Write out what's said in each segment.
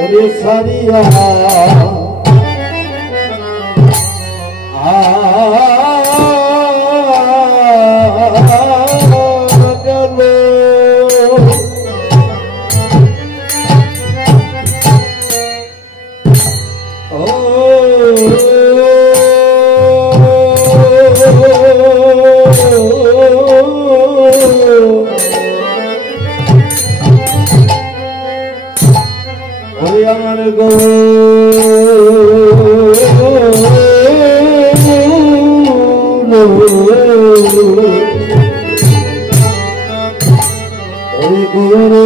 হরি সারিয়া গেল আমার গো ওই গুরু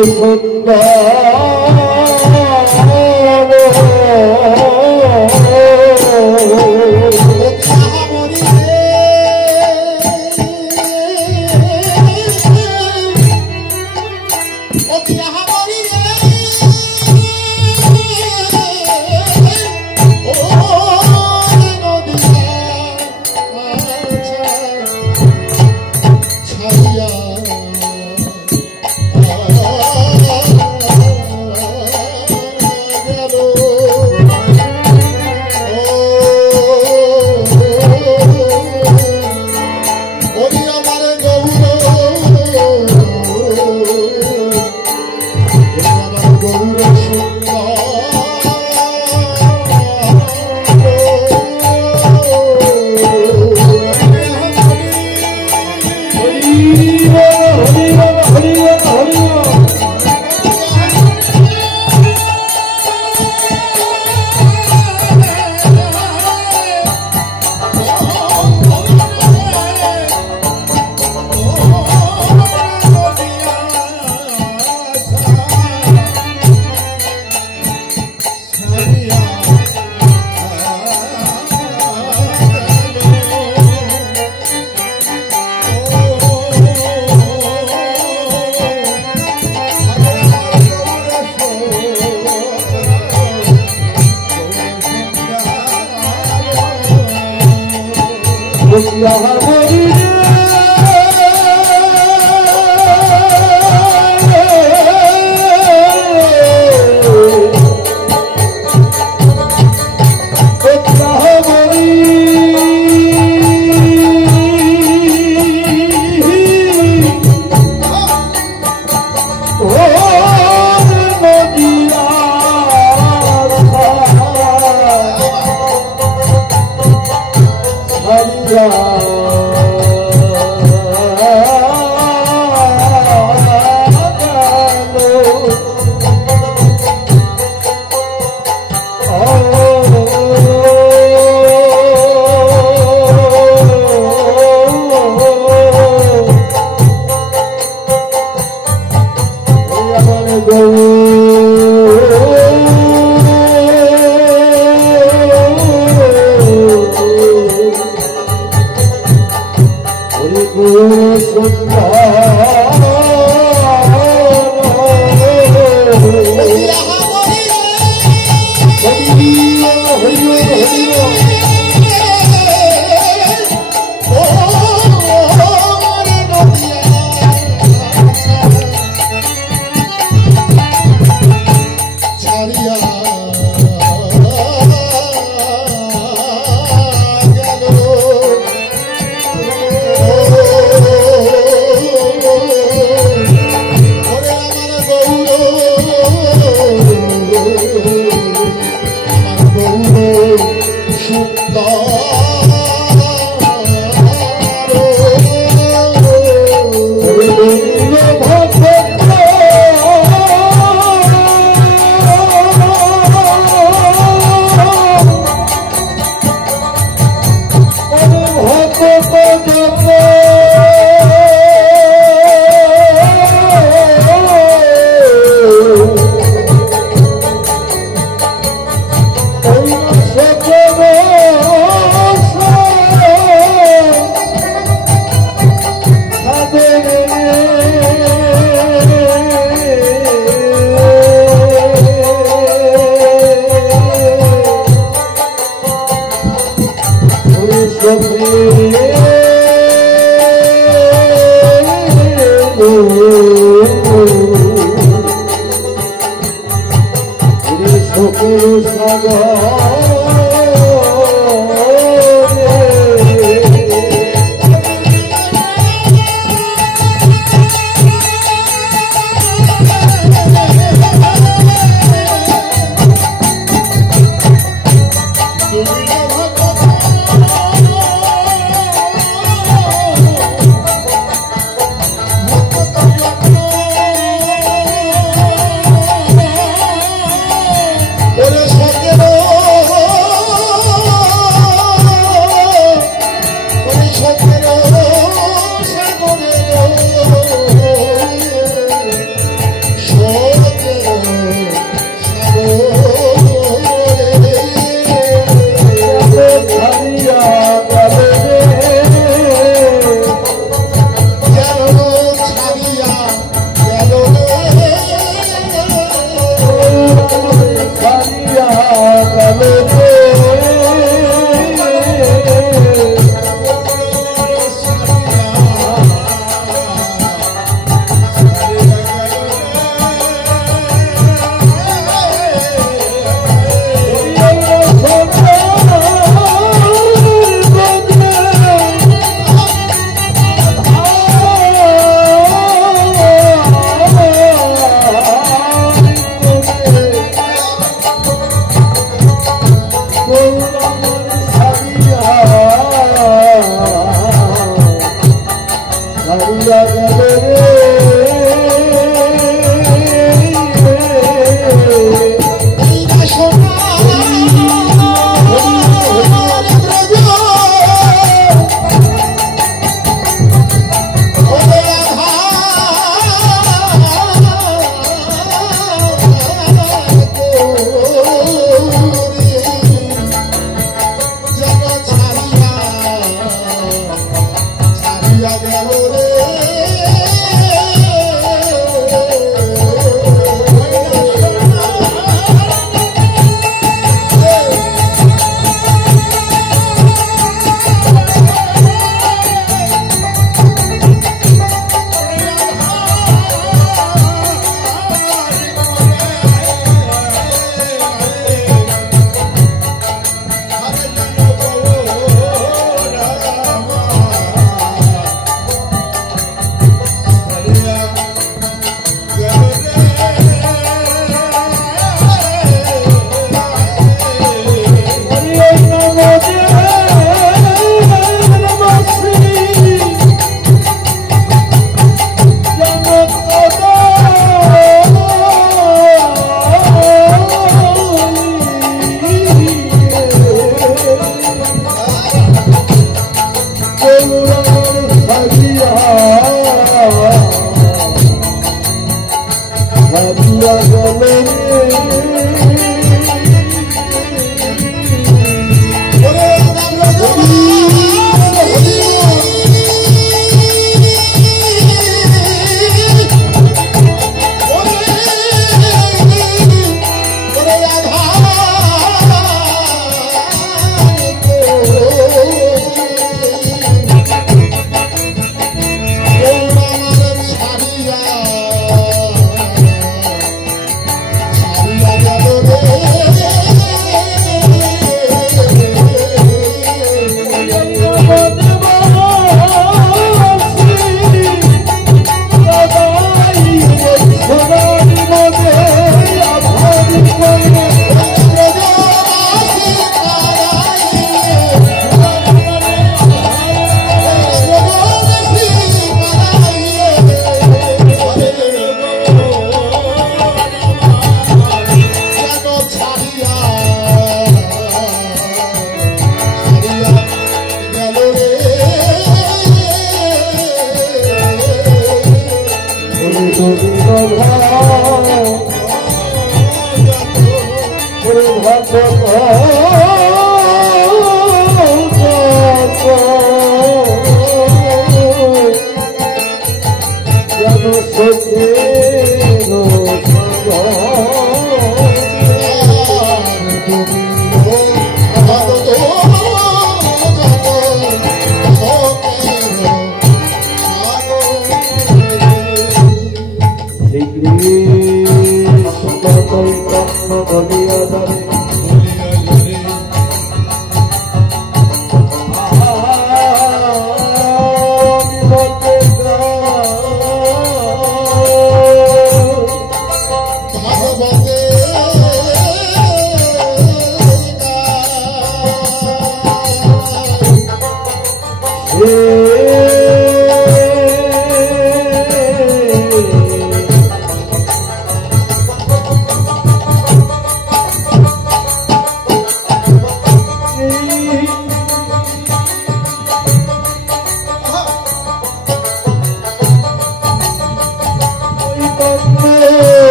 ছাড়িয়া গেল রে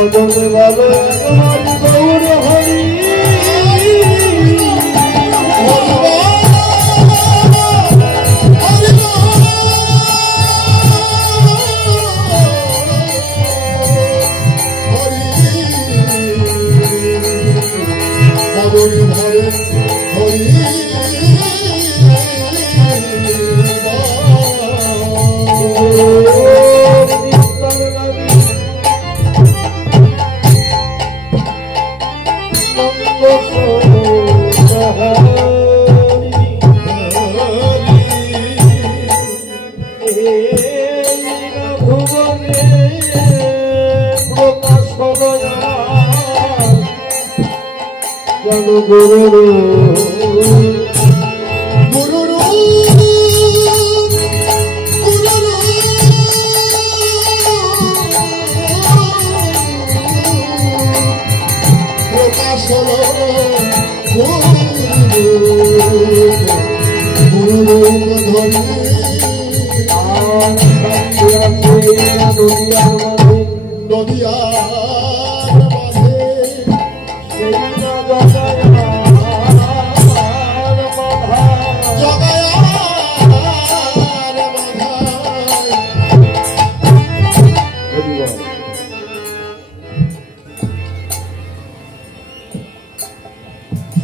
মদন ভালো একবার গৌর হরি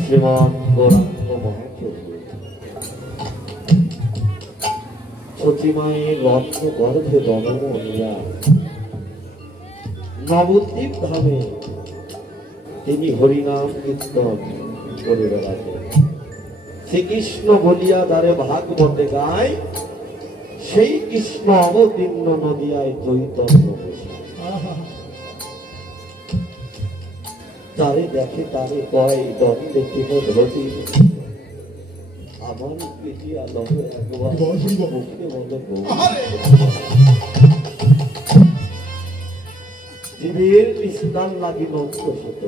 শ্রীমান গৌরাঙ্গ মহাপ্রভু সচিমায়ের রত্ন গর্ভে জনমনিয়া নবদ্বীপ ধামে তিনি হরিনাম কীর্তন করে বেড়াতেন। শ্রীকৃষ্ণ বলিয়া দ্বারে ভাগবতে গায়, সেই কৃষ্ণ অবতীর্ণ নদিয়ায় চৈতন্য বসে। তারে দেখে তারে কয় দণ্ডে তিন ধরতি আমার প্রীতি আলম একবার মুখে বলে জীবের স্নান লাগি নষ্ট সত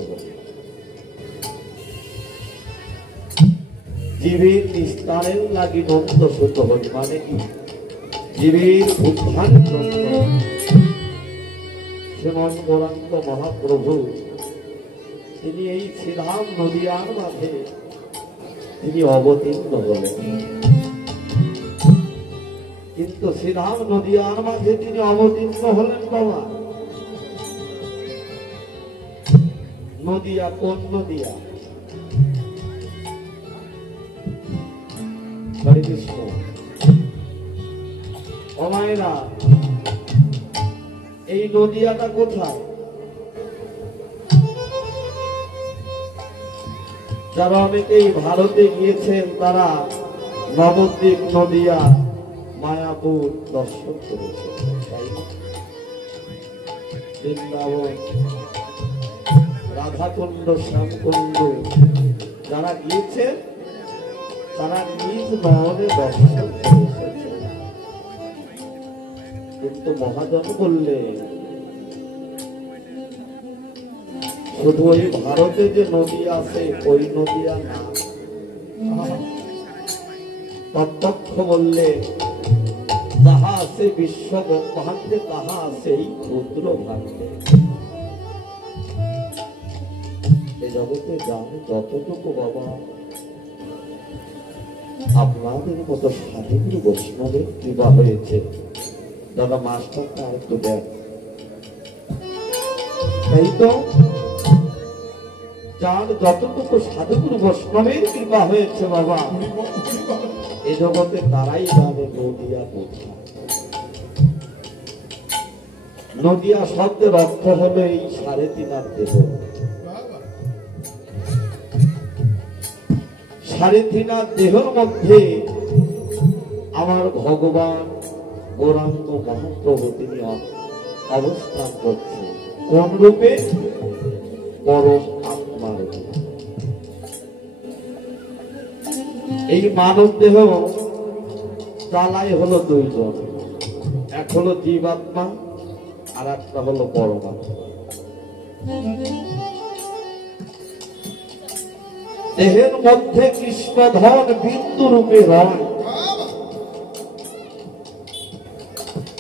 জীবের স্নানের লাগি নষ্ট সত মানে কি জীবের উত্থান শ্রীমন গৌরাঙ্গ মহাপ্রভু তিনি এই শ্রীধাম নদিয়ার মাঝে তিনি অবতীর্ণ হলেন। কিন্তু শ্রীধাম নদিয়ার মাঝে তিনি অবতীর্ণ হলেন বাবা। নদিয়া কোন নদিয়া? হরে কৃষ্ণ। ও মায়েরা, এই নদিয়াটা কোথায়? যারা অনেকেই ভারতে গিয়েছেন তারা নবদ্বীপ, নদিয়া, মায়াপুর দর্শন করেছেন। বৃন্দাবন, রাধাকুণ্ড, শ্যামকুণ্ড যারা গিয়েছেন তারা নিজ নয়নে দর্শন করেছেন। কিন্তু মহাজন বললেন শুধু ওই ভারতে যে নদী আছে ওই নদিয়া না। প্রত্যক্ষ বললে তাহা আছে বিশ্ব ব্রহ্মাণ্ডে, তাহা আছে এই ক্ষুদ্র ভাণ্ডে। এই জগতে জানে যতটুকু বাবা আপনাদের মতো সাধুগুরু বৈষ্ণবের কৃপা হয়েছে। দাদা মাস্টারটা আর একটু দেন, তাই তো যার যতটুকু সাধুগুরু বৈষ্ণবের কৃপা হয়েছে বাবা, এ জগতে তারাই জানে নদিয়া কোথায়। নদিয়া শব্দের অর্থ হলো এই 3.5 দেহ। 3.5 দেহের মধ্যে আমার ভগবান গৌরাঙ্গ মহাপ্রভু তিনি অবস্থান করছেন। কোন রূপে? পরম আত্মার রূপে। এই মানব দেহ চালায় হলো 2 জন, এক হলো জীবাত্মা আর একটা হলো পরমাত্মা। দেহের মধ্যে কৃষ্ণধন বিন্দু রূপে রয়।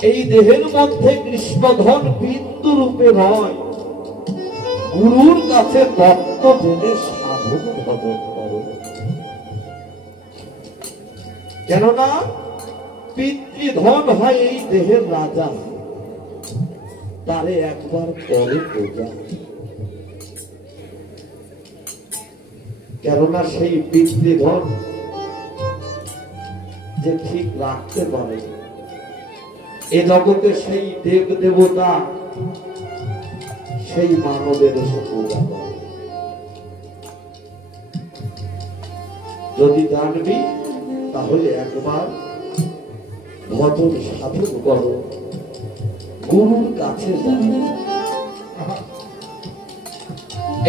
এই দেহের মধ্যে কৃষ্ণধন বিন্দু রূপে রয়। গুরুর কাছে তত্ত্ব জেনে সাধন ভজন করো। কেননা পিতৃধন হয় এই দেহের রাজা, তারে একবার করে পূজা। কেননা সেই পিতৃধন যে ঠিক রাখতে পারে, এ জগতে সেই দেব দেবতা সেই মানবের এসে পূজা করে। যদি জানবি তাহলে একবার ভজন সাধন করো, গুরুর কাছে যাও।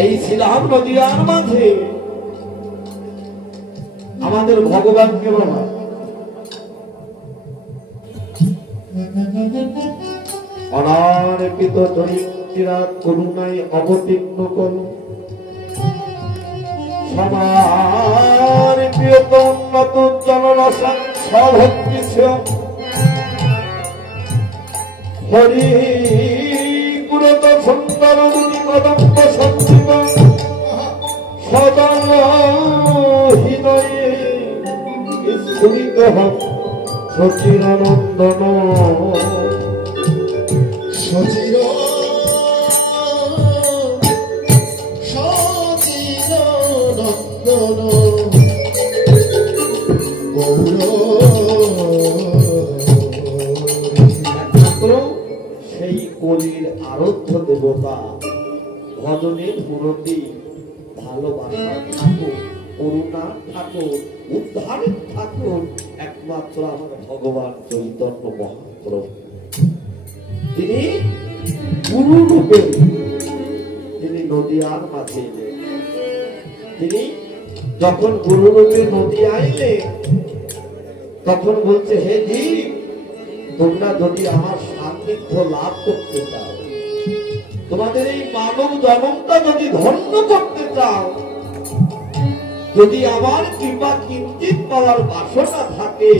এই শিলাম নদীর মাঝে আমাদের ভগবানকে বলা অনারপিত দরিদ্রা করুণায় অবতীর্ণ করো, সবার প্রিয়তম নতুন জনরসন সভক্তি হরি পুরত সুন্দর দুটি কদম্ব সঞ্জীব সদন হৃদয়ে স্ফুরিত হন সচিরানন্দন সচির সেই কলির আরাধ্য দেবতা ভজনের প্রতি ভালোবাসা ঠাকুর, করুণা ঠাকুর, উদ্ধারের ঠাকুর একমাত্র আমার ভগবান চৈতন্য মহাপ্রভু। তিনি গুরু রূপে তিনি নদিয়ার মাঝে এলেন। তিনি যখন গুরু রূপে নদিয়া এলেন তখন বলছে, হে জীব, তোমরা যদি আমার সান্নিধ্য লাভ করতে চাও, তোমাদের এই মানব জন্মটা যদি ধন্য করতে চাও, যদি আমার কৃপা কিঞ্চিত পাওয়ার বাসনা থাকে,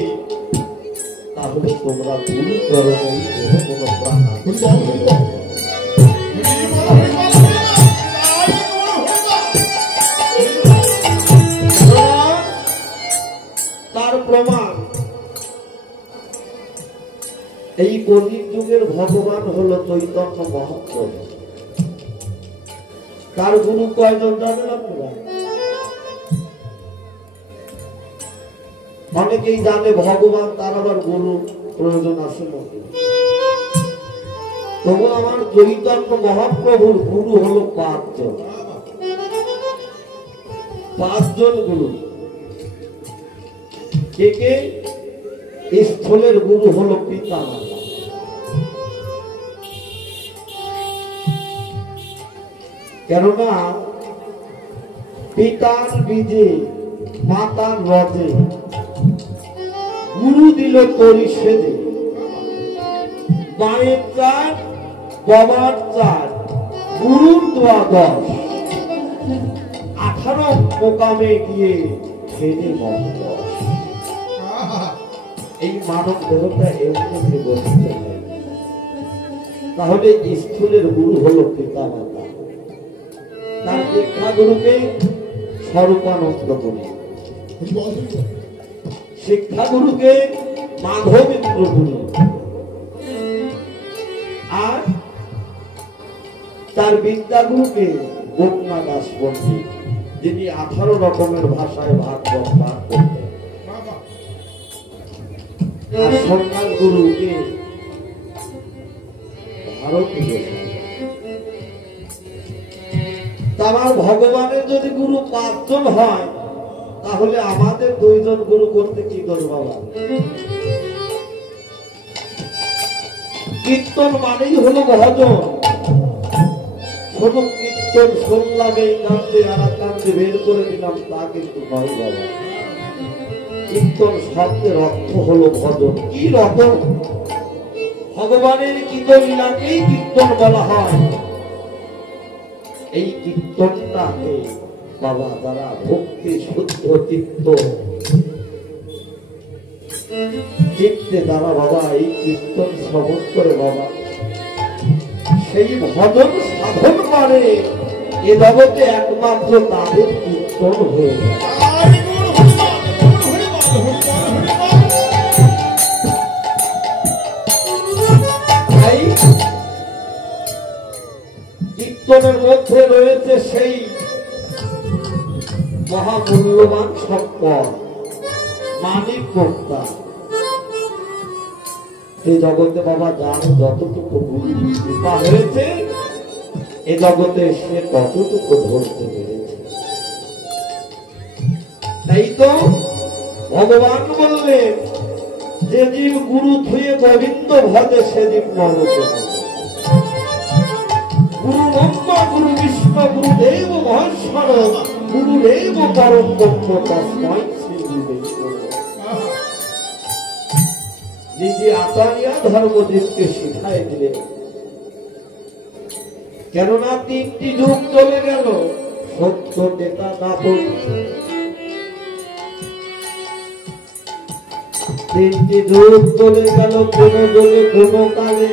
তাহলে তোমরা গুরু চরণে কোনো প্রাণ তার প্রমাণ। এই কলির যুগের ভগবান হলো চৈতন্য মহাপ্রভু। তার গুরু কয়জন জানেন আপনারা? অনেকেই জানে ভগবান, তার আবার গুরু প্রয়োজন আছে নাকি? তবু আমার চৈতন্য মহাপ্রভুর গুরু হলো 5 জন। 5 জন গুরু। কে কে? স্থলের গুরু হলো পিতা মাতা। কেননা পিতার বীজে মাতার রজে গুরু দিল তরি সেজে, মায়ের 4, বাবার 4, গুরুর দোয়া 10, 18 মোকামে গিয়ে ফেরে মন্দ। এই মানব দেহটা এমনি গঠিত হয়। তাহলে স্থূলের গুরু হলো পিতা মাতা। তার শিক্ষা গুরুকে স্বরূপানন্দ গুরু, শিক্ষা গুরুকে মাধবেন্দ্র গুরু, আর তার বিদ্যা গুরুকে গঙ্গা দাস পণ্ডিত, যিনি 18 রকমের ভাষায় ভাগবত পাঠ করতেন। আর সন্ন্যাস গুরুকে ভারতীয়। আমার ভগবানের যদি গুরু 5 জন হয়, তাহলে আমাদের 2 জন গুরু করতে কি করবো বাবা? কীর্তন মানেই হলো ভজন। শুধু কীর্তন শুনলাম এই কান্দে আর কান্দে বের করে দিলাম, তা কিন্তু নয় বাবা। কীর্তন শব্দের অর্থ হলো ভজন। কি রকম ভগবানের কীর্তনীলাকেই কীর্তন বলা হয়। এই কীর্তনটাকে বাবা যারা ভক্তি শুদ্ধ চিত্তে দ্বারা বাবা এই কীর্তন শ্রবণ করে বাবা সেই ভজন সাধন করে এ জগতে একমাত্র তাদের কীর্তন হয়ে যায়। তাই কীর্তনের মধ্যে রয়েছে সেই মহামূল্যবান সম্পদ মানিক মুক্তা। এই জগতে বাবা যার যতটুকু কৃপা হয়েছে এ জগতে সে ততটুকু ধরতে পেরেছে। তাই তো ভগবান বললেন যে জীব গুরু থুয়ে গোবিন্দ ভজে সে জীব নরকে। গুরু ব্রহ্মা গুরু বিষ্ণু গুরুদেব মহেশ্বর গুরুদেব পরম ব্রহ্ম তস্মৈ শ্রী গুরুবে নমঃ। নিজে আচার্য ধর্মদেবকে শিখায় দিলেন। কেননা তিনটি যুগ চলে গেল, সত্য নেতা দাপট, তিনটি যুগ চলে গেল, কোন যুগে কোন কালে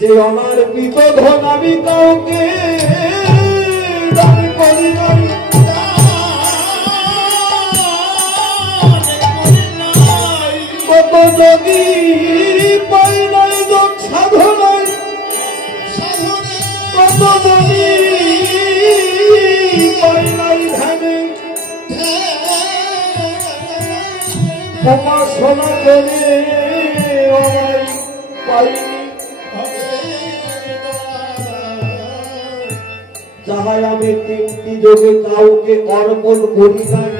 যে অনার্পিত ধন আমি কাউকে দান করি নাই। কত যোগী পাই নাই যোগ সাধনায়, কত যোগী পাই নাই ধ্যানে, উপাসনা করে আমায় পাইনি। যাহাই আমি তিনটি যোগে কাউকে অর্পণ করি নাই,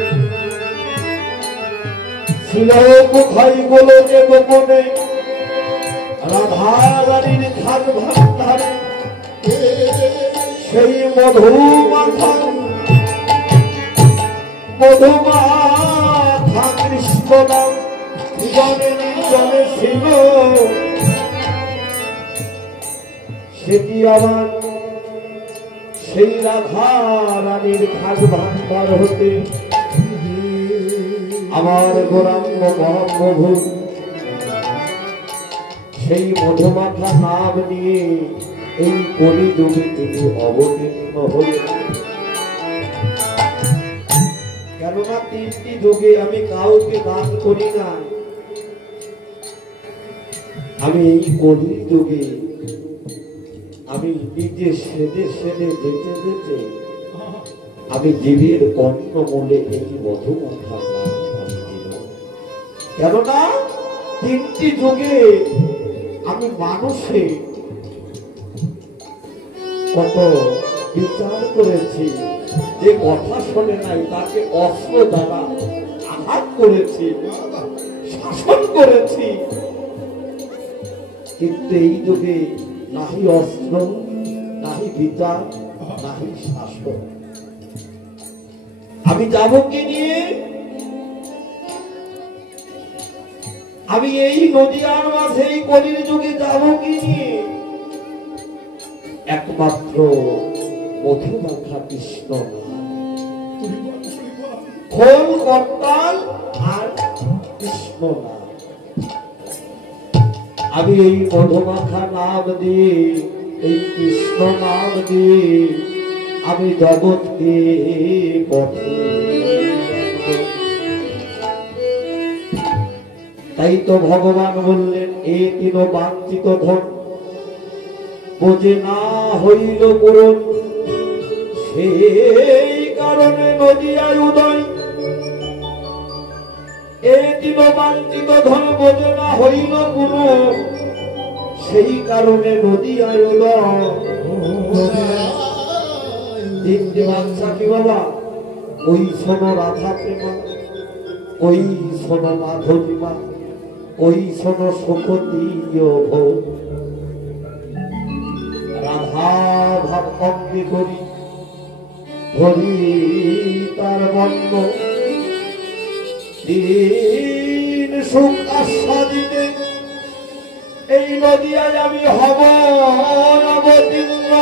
ছিল কোথায় গোলকে গোপনে রাধা রানীর খাট ভান্ডারে, সেই মধুমাথা কৃষ্ণ নাম জনে জনে ছিল। সেটি আমার সেই রাধা রানীর খাট ভান্ডার হতে আমার গৌরাঙ্গ মহাপ্রভু সেই মধুমাখা নাম নিয়ে এই কলিযুগে তিনি অবতীর্ণ হলেন। কেননা তিনটি যুগে আমি কাউকে দান করি না, আমি এই কলিযুগে আমি নিজে সেদে সেদে যেতে যেতে আমি জীবের অন্ন মূলে এই মধুমাখা নাম আমি দিলাম। কেননা তিনটি যুগে আমি মানুষে কত বিচার করেছি, যে কথা শোনে নাই তাকে অস্ত্র দ্বারা আঘাত করেছি, শাসন করেছি। কিন্তু এই যুগে নাহি অস্ত্র, নাহি বিচার, নাহি শাসন। আমি যাব কি নিয়ে? আমি এই নদিয়ার মাঝে এই কলির যুগে যাব কি নিয়ে? একমাত্র মধুমাখা কৃষ্ণ খোল করতাল আর কৃষ্ণ নাম। আমি এই মধুমাখা নাম দিয়ে, এই কৃষ্ণ নাম দিয়ে আমি জগৎকে পথে। তাই তো ভগবান বললেন এ তিন বাঞ্ছিত ধন বোঝে না হইল পূরণ, সেই কারণে নদিয়ায় উদয়। এ তিন বাঞ্ছিত ধন বোঝে না হইল পূরণ, সেই কারণে নদিয়ায় উদয়। তিনটি বাঞ্ছা কি বাবা? ওই শোনো রাধা প্রেমা, ওই শোনো মাধবীমা, ওই শোনো সুখতীয় ভোগ। রাধা ভাব অগ্নি করি ধরি তার বর্ণ, দিন সুখ আস্বাদিতে এই নদিয়ায় আমি হব অবতীর্ণ।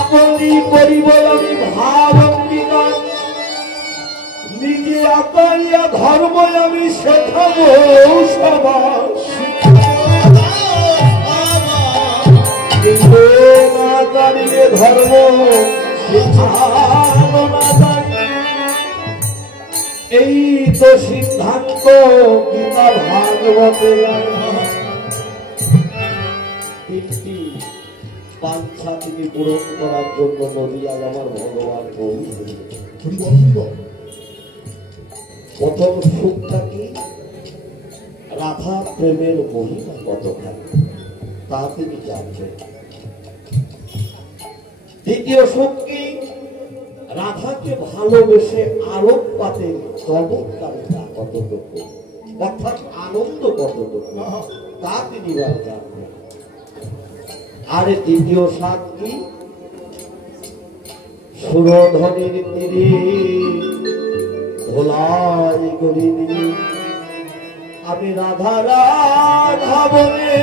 আপনি করিব আমি ভাব অঙ্গীকার, জানিয়া ধর্ম আমি শেখাবো সবার, কিন্তু না জানিলে ধর্ম শেখানো না জানি। এই তো সিদ্ধান্ত গীতা ভাগবতে। তিনটি বাঞ্ছা তিনি পূরণ করার জন্য নদিয়ার আমার ভগবান গৌর। প্রথম সুখটা কি? রাধা প্রেমের মহিমা কতখানি তা তিনি জানবেন। দ্বিতীয় সুখ কি? রাধাকে ভালোবেসে আলোকপাতে চমৎকারিতা কতটুকু, অর্থাৎ আনন্দ কতটুকু তা তিনি জানবেন। আর তৃতীয় স্বাদ কি? সুরধনির তীরে ধোলাই করিনি আমি রাধা রাধা বলে,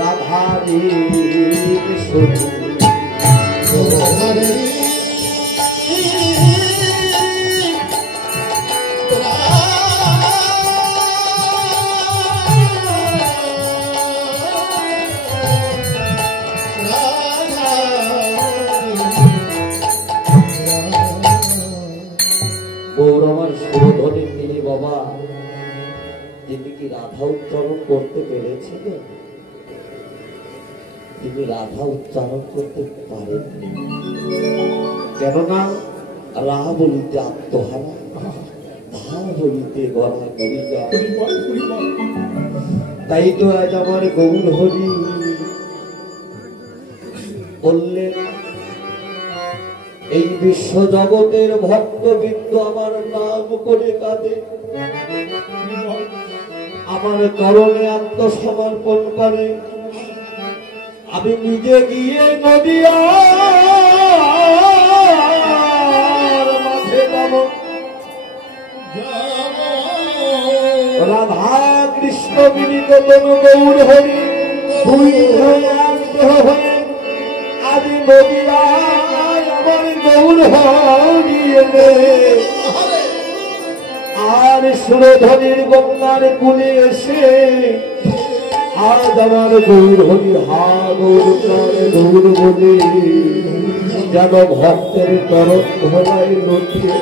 রাধারি শুনি গৌরমার সুরধনির তিনি বাবা, তিনি কি রাধা উচ্চারণ করতে পেরেছিলেন? তিনি রাধা উচ্চারণ করতে পারেননি, কেননা রা বলিতে আত্মহারা, ধা বলিতে গলা কবিতা। তাই তো আজ আমার গৌর হরি বললেন, এই বিশ্ব জগতের ভক্তবৃন্দ আমার নাম করে কাঁদে, আমার চরণে আত্মসমর্পণ করে। আমি নিজে গিয়ে নদিয়ার মাঝে যাব, রাধা কৃষ্ণ মিলিত তনু গৌর হরি দুই হয়ে দেহ হয়ে আজ নদিয়ায় আমার গৌর হরি এলে। আর সুরধনির গঙ্গার কুলে এসে আজ আমার গৌর হরি হা গৌর প্রাণে গৌর বলে যেন ভক্তের চরণ ধরায় লুটিয়ে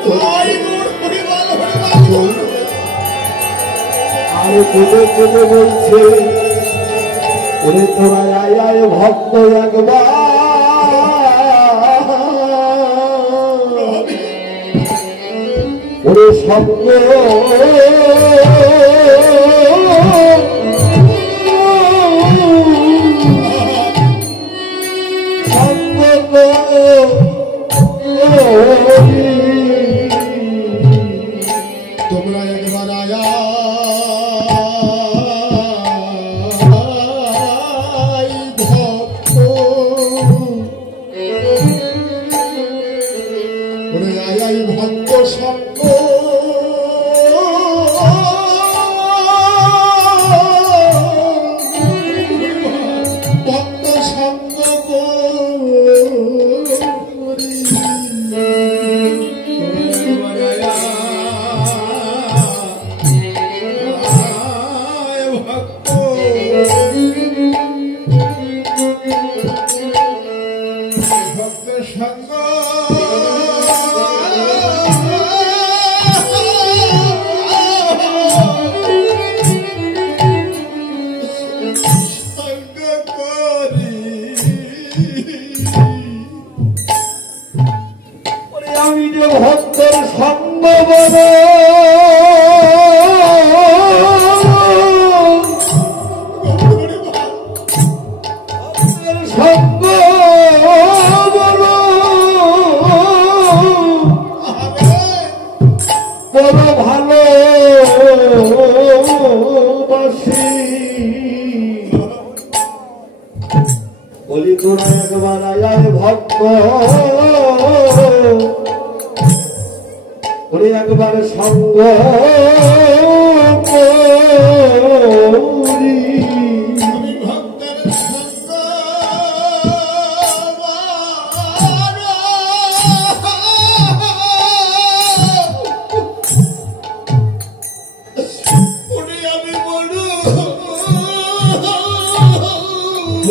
আর কোদে কোদে বলছে, ওরে তোরা আয় আয় ভক্ত একবার, ওরে সঙ্গ তোমরা একবার আয়া ভক্ত, ওরে আয়াই ভক্ত সঙ্গ, ভক্ত সঙ্গ আমি যে ভক্তের সঙ্গ বল, সঙ্গ বল বড় ভালো বাসি, বলি তোরা একবার আয় ভক্ত, ওরে একবার সঙ্গ করি।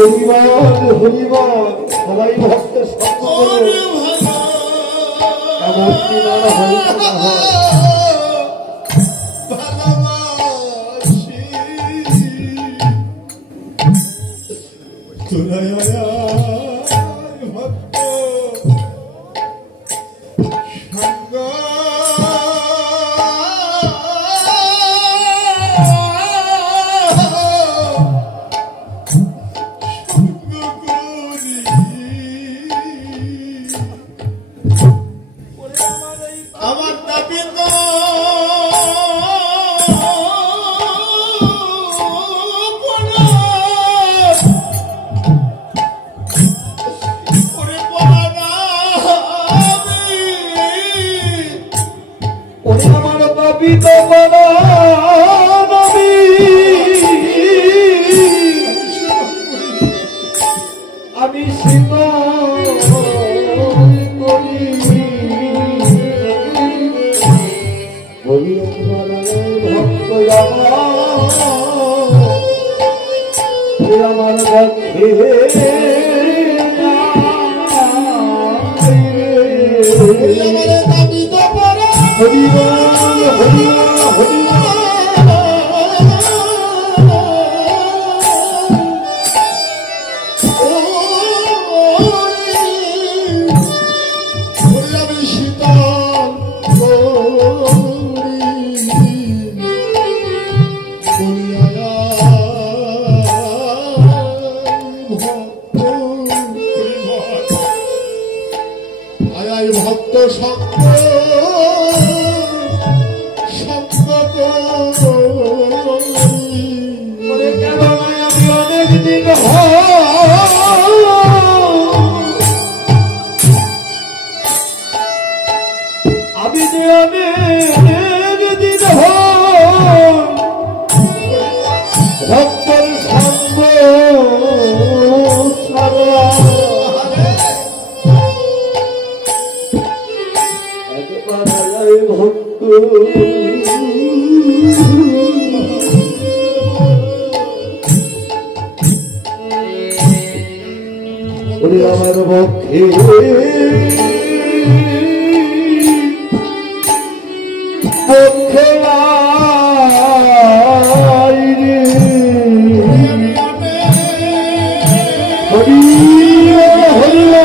হরিবল হরিবল সবাই ভক্তের শব্দ করে এমন কি নানা হরিবল হয় আমার দাবি তো আমার দাবি তো দাবি আমি সীতা করি ভক্ত আমার পক্ষে দাবি তো হরিবল হরিবল হরিবল ভক্ত সঙ্গ আমি অনেক দিন আমি যে অনেক দিন ভক্তের সঙ্গ ভক্ত আমার পক্ষে পক্ষে হরি হরি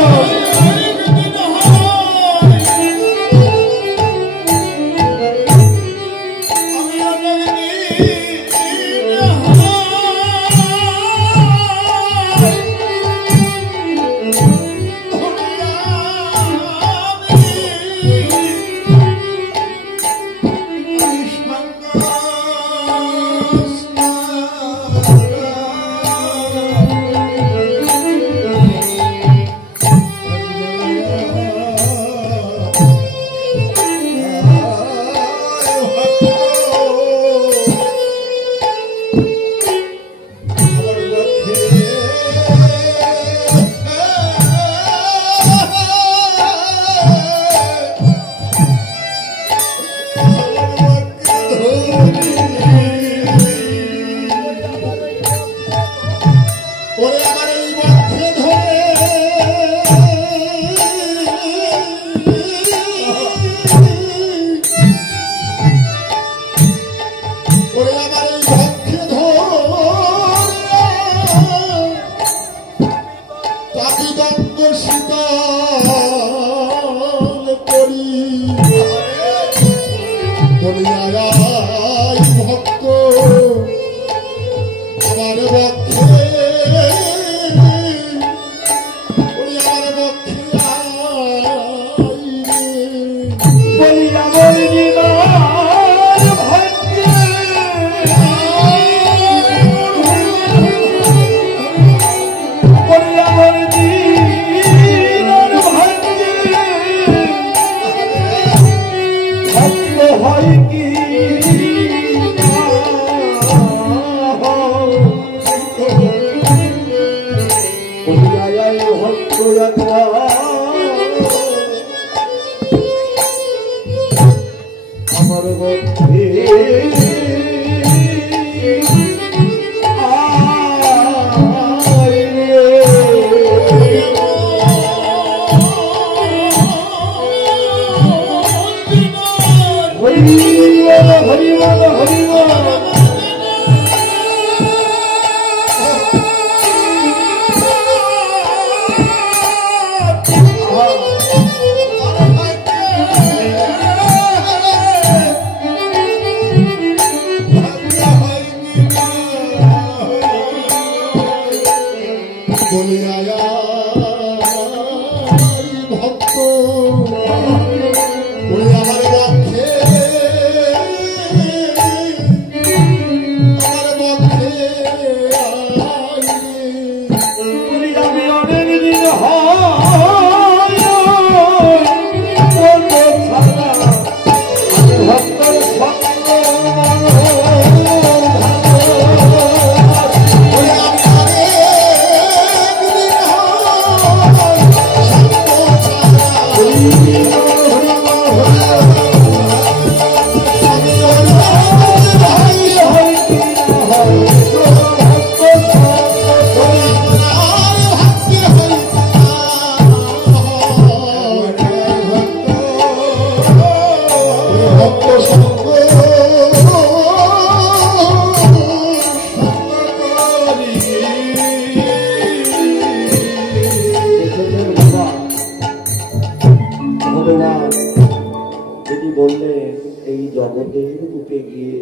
তিনি বললেন এই জগতের রূপে গিয়ে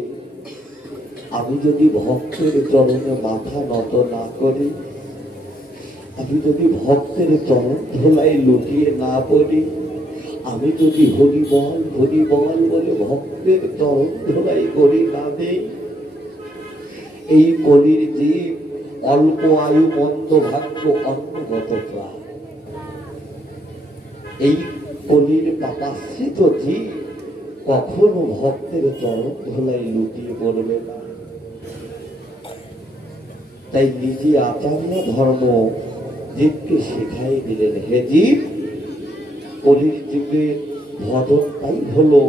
আমি যদি ভক্তের চরণে মাথা নত না করি, আমি যদি ভক্তের চরণ ধোলাই লুটিয়ে না পড়ি, আমি যদি হরিবল হরিবল বলে ভক্তের চরণ ধোলাই করি না দেই, এই কলির জীব অল্প আয়ু মন্দ ভাগ্য অন্নগত প্রাণ, এই কলির পাপাশ্রিত জীব কখনো ভক্তের চরণ ধোলাই লুটিয়ে পড়বে না। তাই নিজে আচার্য ধর্ম জীবকে শেখাই দিলেন, হে জীব, কলির জীবের ভজনটাই হলো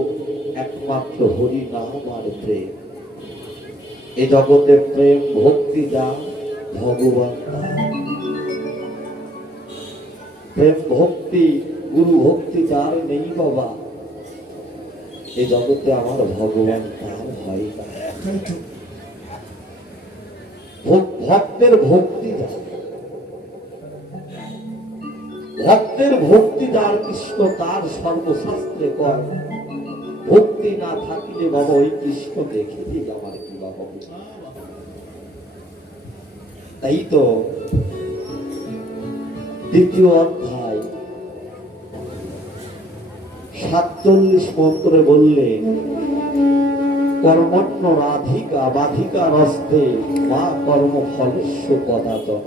একমাত্র হরি নাম আর প্রেম। এ জগতে প্রেম ভক্তি যা ভগবান, প্রেম ভক্তি গুরু ভক্তি যার নেই বাবা, এ জগতে আমার ভগবান তার হয় না। ভক্তের ভক্তি যার, ভক্তের ভক্তি যার কৃষ্ণ তার সর্বশাস্ত্রে কয়, ভক্তি না থাকিলে বাবা ওই কৃষ্ণ দেখেছি আমার কি বাবা। তাই তো দ্বিতীয় অধ্যায় 47 মন্ত্রে বললেন, কর্মণ্য রাধিকা বাধিকা রস্তে মা কর্মফলেস্য পদাতন,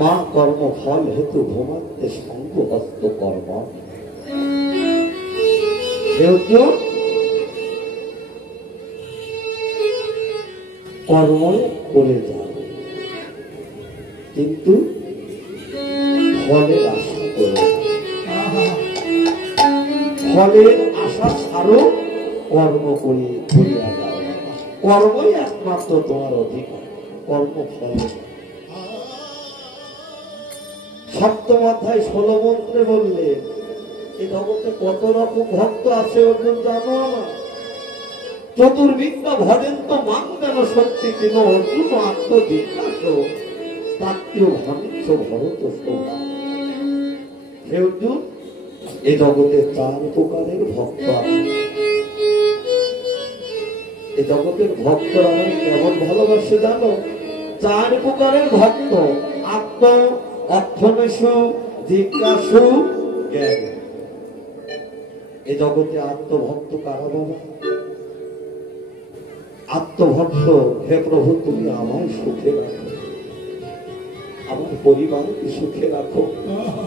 মা কর্মফল হেতু ভূমান্তে সঙ্গ হস্ত কর্ম। কর্ম করে যাবে কিন্তু ফলের আশা করো, ফলের আশা ছাড়ো, কর্ম করিয়া যাও। কর্মই একমাত্র তোমার অধিকার, কর্মফল। 7ম অধ্যায় 16 মন্ত্রে বললেন, এই জগতে কত রকম ভক্ত আছে অর্জুন জানো না? চতুর্বিদ্যা ভজেন তো মান যেন সত্যি কিন অর্জুন আত্মজিজ্ঞাস তাত্ত্বীয় ভনিষ্ঠ ভরত শোভা। হে অর্জুন, এই জগতে 4 প্রকারের ভক্ত আছে। এই জগতের ভক্তরা আমাকে কেমন ভালোবাসে জানো? 4 প্রকারের ভক্ত, আত্ম অর্থনেশু জিজ্ঞাসু জ্ঞান। এই জগতে আত্মভক্ত কারা বাবা? আত্মভক্ত, হে প্রভু তুমি আমায় সুখে রাখো, আমার পরিবারকে সুখে রাখো,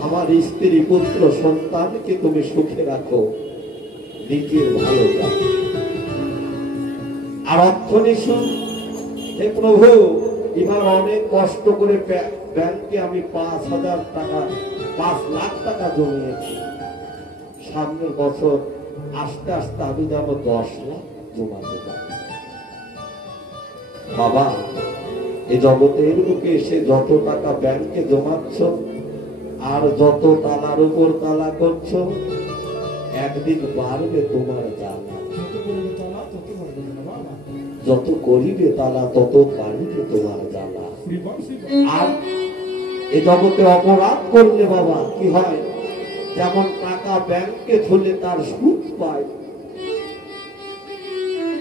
আমার স্ত্রী পুত্র সন্তানকে তুমি সুখে রাখো, নিজের ভালো রাখো। আর অর্থনিশু, হে প্রভু এবার অনেক কষ্ট করে ব্যাংকে আমি 5 লাখ টাকা জমিয়েছি, সামনের বছর আস্তে আস্তে আমি যেন 10 লাখ জমাতে পারি। বাবা, এই জগতের বুকে এসে যত টাকা ব্যাংকে জমাচ্ছ আর যত তালার উপর তালা করছো, একদিন বাড়বে তোমার জ্বালা। যত করিবে তালা তত বাড়বে তোমার জ্বালা। আর এই জগতে অপরাধ করলে বাবা কি হয়? যেমন টাকা ব্যাংকে থলে তার সুদ পায়,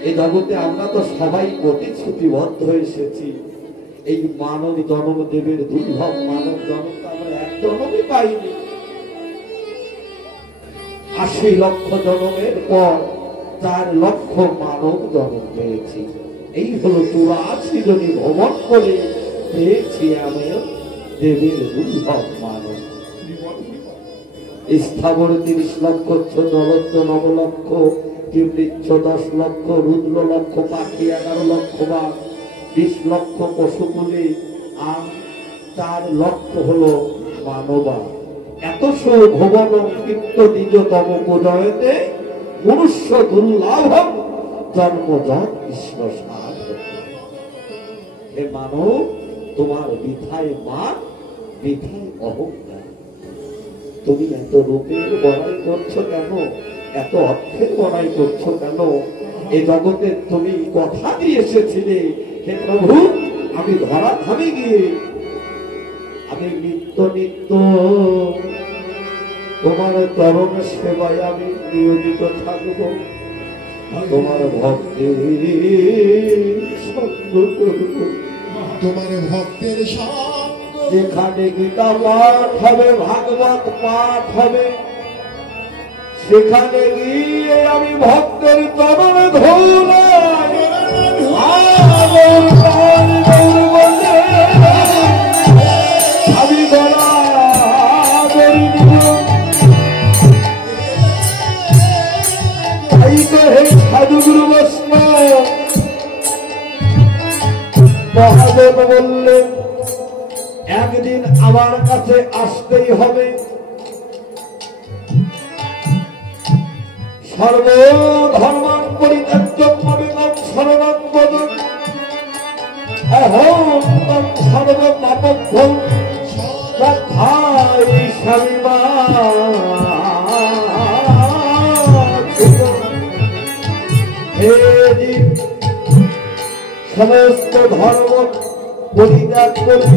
এই জগতে আমরা তো সবাই প্রতিশ্রুতিবদ্ধ হয়ে এসেছি। এই মানব জন্ম দেবের দুর্লভ মানব জন্মটা আমরা এক জন্মে পাইনি। 80 লক্ষ জন্মের পর 4 লক্ষ মানব জন্ম পেয়েছি। এই হলো 84 জনই ভ্রমণ করে পেয়েছি আমি দেবের দুর্লভ মানব। স্থাবর 30 লক্ষ, জলজ 9 লক্ষ, মৃচ্ছ 10 লক্ষ, রুদ্র লক্ষ, পাখি 11 লক্ষ, বা 20 লক্ষ পশুকুলে, আর 4 লক্ষ হলো মানবা। এত ভুবন কীর্ত নিজতম পূজয়তে মনুষ্য দুর্লভ জন্মজন কৃষ্ণ সাধ। হে মানব, তোমার বৃথায় মান, বৃথায় অহংকার। তুমি এত রূপের বড়াই করছো কেন? এত অর্থের বড়াই করছো কেন? এই জগতে তুমি কথা দিয়ে এসেছিলে, হে প্রভু আমি ধরা ধামে গিয়ে আমি নিত্য নিত্য তোমার চরণ সেবায় আমি নিয়োজিত থাকব, তোমার ভক্তি সঙ্গ করব। তোমার ভক্তের সঙ্গ যেখানে গীতা পাঠ হবে, ভাগবত পাঠ হবে, সেখানে গিয়ে আমি ভক্তের চরণ ধুলাই আমি গলা সাধুগুরু বৈষ্ণব মহাদেব বললেন একদিন আমার কাছে আসতেই হবে। সর্বধর্মান পরিত্যাজ্যম মামেকং শরণং ব্রজ, অহং তং সর্বপাপভ্যং তথায় হে জীব, সমস্ত ধর্ম পরিত্যাগ করে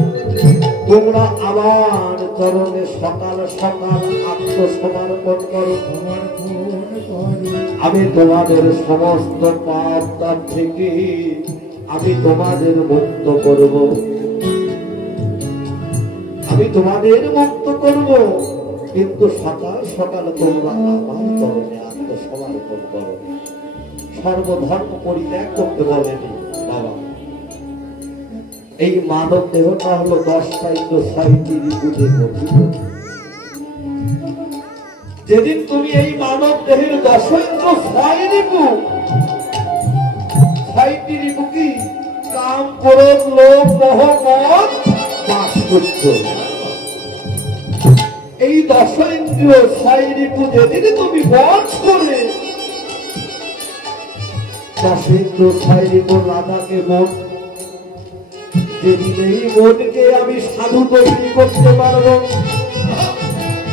তোমরা আমার চরণে সকাল সকাল আত্মসমর্পণ করো। আমি তোমাদের সমস্ত পাপ তাপ থেকে আমি তোমাদের মুক্ত করব, আমি তোমাদের মুক্ত করব, কিন্তু সকাল সকাল তোমরা আমার চরণে আত্মসমর্পণ করো। সর্বধর্ম পরিত্যাগ করতে বলেনি বাবা। এই মানব দেহটা হলো 10টা ইন্দ্র 6টি ঋতুতে গঠিত। যেদিন তুমি এই মানব দেহের 10 ইন্দ্র 6 ঋতু, 6টি ঋতু কি কাম, ক্রোধ, লোভ, মোহ, মদ বাস করছো, এই 10 ইন্দ্রিয় 6 ঋতু যেদিন তুমি বশ করে 10 ইন্দ্র 6 ঋতু রাধাকে মন, যেদিন এই মনকে আমি সাধু তৈরি করতে পারবো,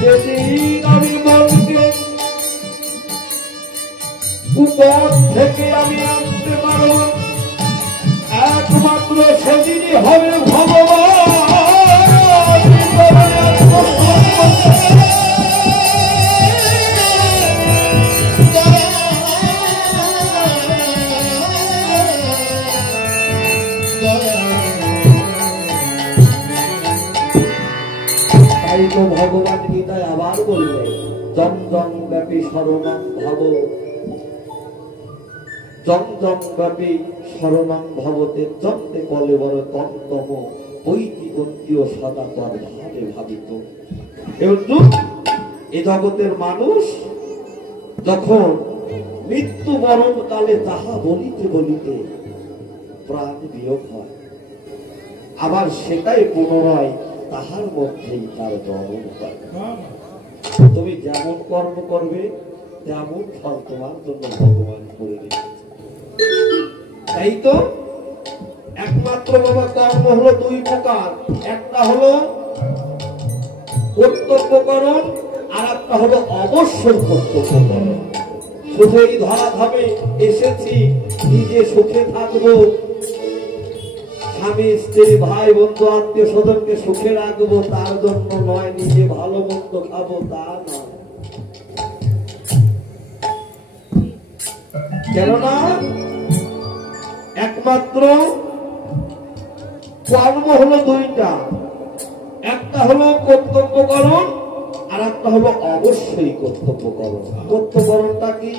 যেদিন আমি মনকে উপর থেকে আমি আনতে পারবো, একমাত্র সেদিনই হবে ভগবান তাই তো ভগবান গীতায় আবার বলবে জম জম ব্যাপী শরণং ভাব, জম জম ব্যাপী শরণং ভবতে জন্মে বলে বড় তন্তম ঐতিগন্তীয় সদা পর ভাবে ভাবিত। এ জগতের মানুষ যখন মৃত্যুবরণ কালে তাহা বলিতে বলিতে প্রাণ বিয়োগ হয়, আবার সেটাই পুনরায় তাহার মধ্যেই তার জন্ম হয়। তুমি যেমন কর্ম করবে তেমন ফল তোমার জন্য ভগবান করে দেবে। তাই তো একমাত্র বাবা কর্ম হলো 2 প্রকার, একটা হলো কর্তব্যকরণ আর একটা হলো অবশ্যই কর্তব্যকরণ। শুধু এই ধরাধামে এসেছি নিজে সুখে থাকবো, স্বামী স্ত্রী ভাই বন্ধু আত্মীয় স্বজনকে সুখে রাখবো, তার জন্য নয়, নিজে ভালো মন্দ খাবো তা নয়। কেননা একমাত্র কর্ম হলো 2টা, একটা হলো কর্তব্যকরণ আর একটা হলো অবশ্যই কর্তব্যকরণ। কর্তব্যকরণটা কি?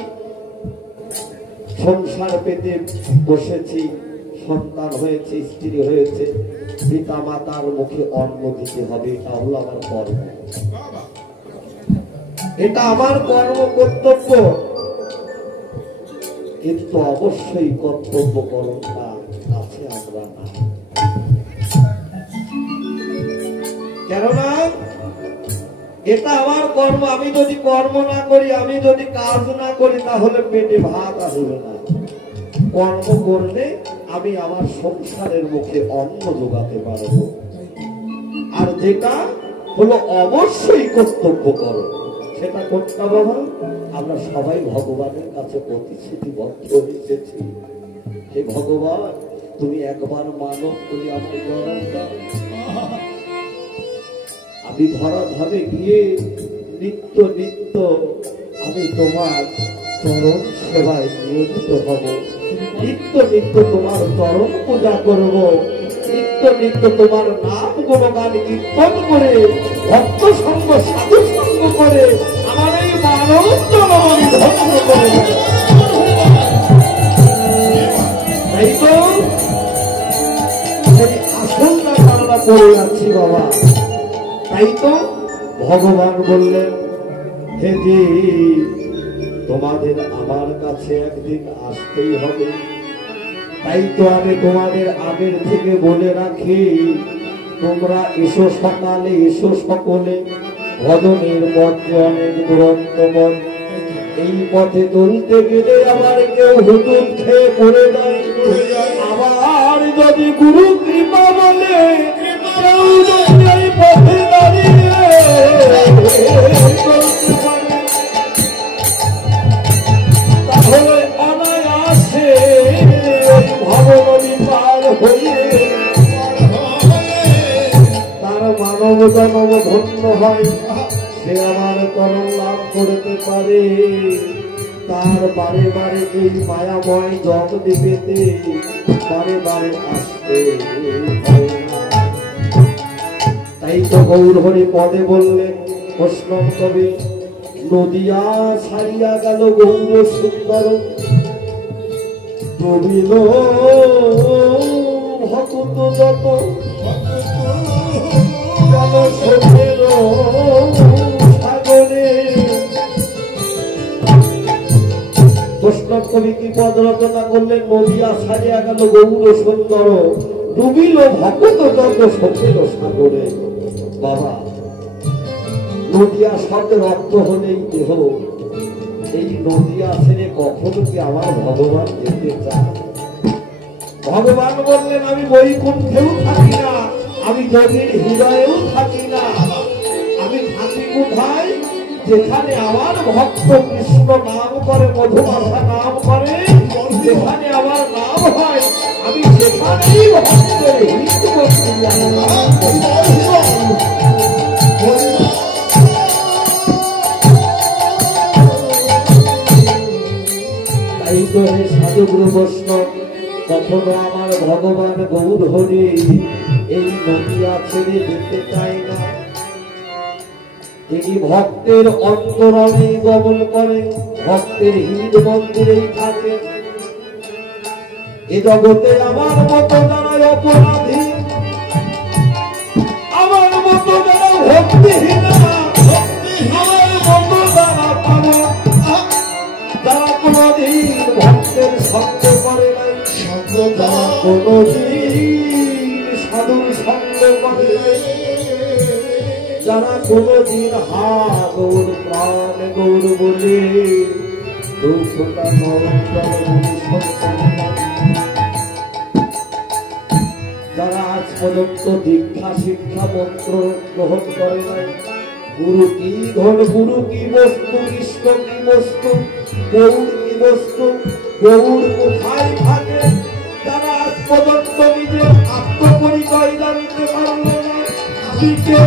সংসার পেতে বসেছি, সন্তান হয়েছে, স্ত্রী হয়েছে, পিতা মাতার মুখে অন্ন দিতে হবে, এটা হলো আমার কর্ম, এটা আমার কর্ম কর্তব্য। কিন্তু অবশ্যই কর্তব্যকরণটা আছে আমরা না। কেননা এটা আমার কর্ম, আমি যদি কর্ম না করি, আমি যদি কাজ না করি, তাহলে পেটে ভাত আসবে না। কর্ম করলে আমি আমার সংসারের মুখে অন্ন যোগাতে পারবো। আর যেটা হলো অবশ্যই কর্তব্য করো, সেটা করতে বাবা আমরা সবাই ভগবানের কাছে প্রতিশ্রুতিবদ্ধ হয়েছি। হে ভগবান, তুমি একবার মানব করে আমায় জন্ম দাও, আমি ধরা ধামে গিয়ে নিত্য নিত্য আমি তোমার চরণ সেবায় নিয়োজিত হব, নিত্য নিত্য তোমার চরণ পূজা করব, নিত্য নিত্য তোমার নাম গুণগান কীর্তন করে ভক্ত সঙ্গ সাধু সঙ্গ করে আমার এই মানব জনম ধন্য করে দেব। তাই তো এই আসলটা আমরা করে যাচ্ছি বাবা। তাই তো ভগবান বললেন, হে জি, তোমাদের আমার কাছে একদিন আসতেই হবে। তাই তো আমি তোমাদের আগের থেকে বলে রাখি, তোমরা এসো সকালে, এসো সকলে, ভজনের মধ্যে অনেক দুরন্ত পথ। এই পথে চলতে গেলে আবার কেউ হুজুর খেয়ে পড়ে যায়, আবার যদি গুরু কৃপা বলে কেউ যদি এই পথে দাঁড়িয়ে চলতে পারে, তাহলে অনায়াসে ভগবতী পার হয়ে তার মানব জনম ধন্য হয়, সে আমার চরণ লাভ করতে পারে। তার বারে বারে এই মায়াময় জগদ্বীপেতে বারে বারে আসতে হয় না। তাই তো গৌর হরি পদে বললেন বৈষ্ণব কবি, নদিয়া ছাড়িয়া গেল গৌর সুন্দর, ডুবিল ভক্ত যত গেল সোধের সাগরে। বৈষ্ণব কবি কি পদ রচনা করলেন, নদিয়া ছাড়িয়া গেল গৌর সুন্দর, ডুবিল ভক্ত যত সোধের সাগরে। বাবা, নদিয়া শব্দের অর্থ হলেই দেহ। এই নদিয়া ছেড়ে কখনো কি আমার ভগবান যেতে চায়? ভগবান বললেন, আমি বৈকুণ্ঠেও থাকি না, আমি যোগীর হৃদয়েও থাকি না, আমি থাকি কোথায়? যেখানে আমার ভক্ত কৃষ্ণ নাম করে, মধুমাখা নাম করে, যেখানে আমার নাম হয়, আমি সেখানেই ভক্তের হিত করতে যাই। তাই তো হে সাধুগুরু বৈষ্ণব, কখনো আমার ভগবান গৌর হরি এই নদিয়া ছেড়ে যেতে চায় না। তিনি ভক্তের অন্তরণে গমন করে, ভক্তের হৃদ মন্দিরেই থাকে। এ জগতে আমার মতো যারা অপরাধী, আমার মতো যারা ভক্তিহীন, আমার মতো যারা পাবে, যারা কোনদিন ভক্তের সঙ্গ করে নাই, যারা কোনদিন সাধুর সঙ্গ করে নাই, যারা কোনদিন হা গৌর প্রাণ গৌর বলে দুঃখটা নরম যারা আজ পর্যন্ত দীক্ষা শিক্ষা মন্ত্র গ্রহণ করে নাই, গুরু কি ধন, গুরু কি বস্তু, কৃষ্ণ কি বস্তু, গৌর কি বস্তু, গৌর কোথায় থাকে, যারা আজ পর্যন্ত নিজের আত্মপরিচয় জানিতে পারল না, আমি কে,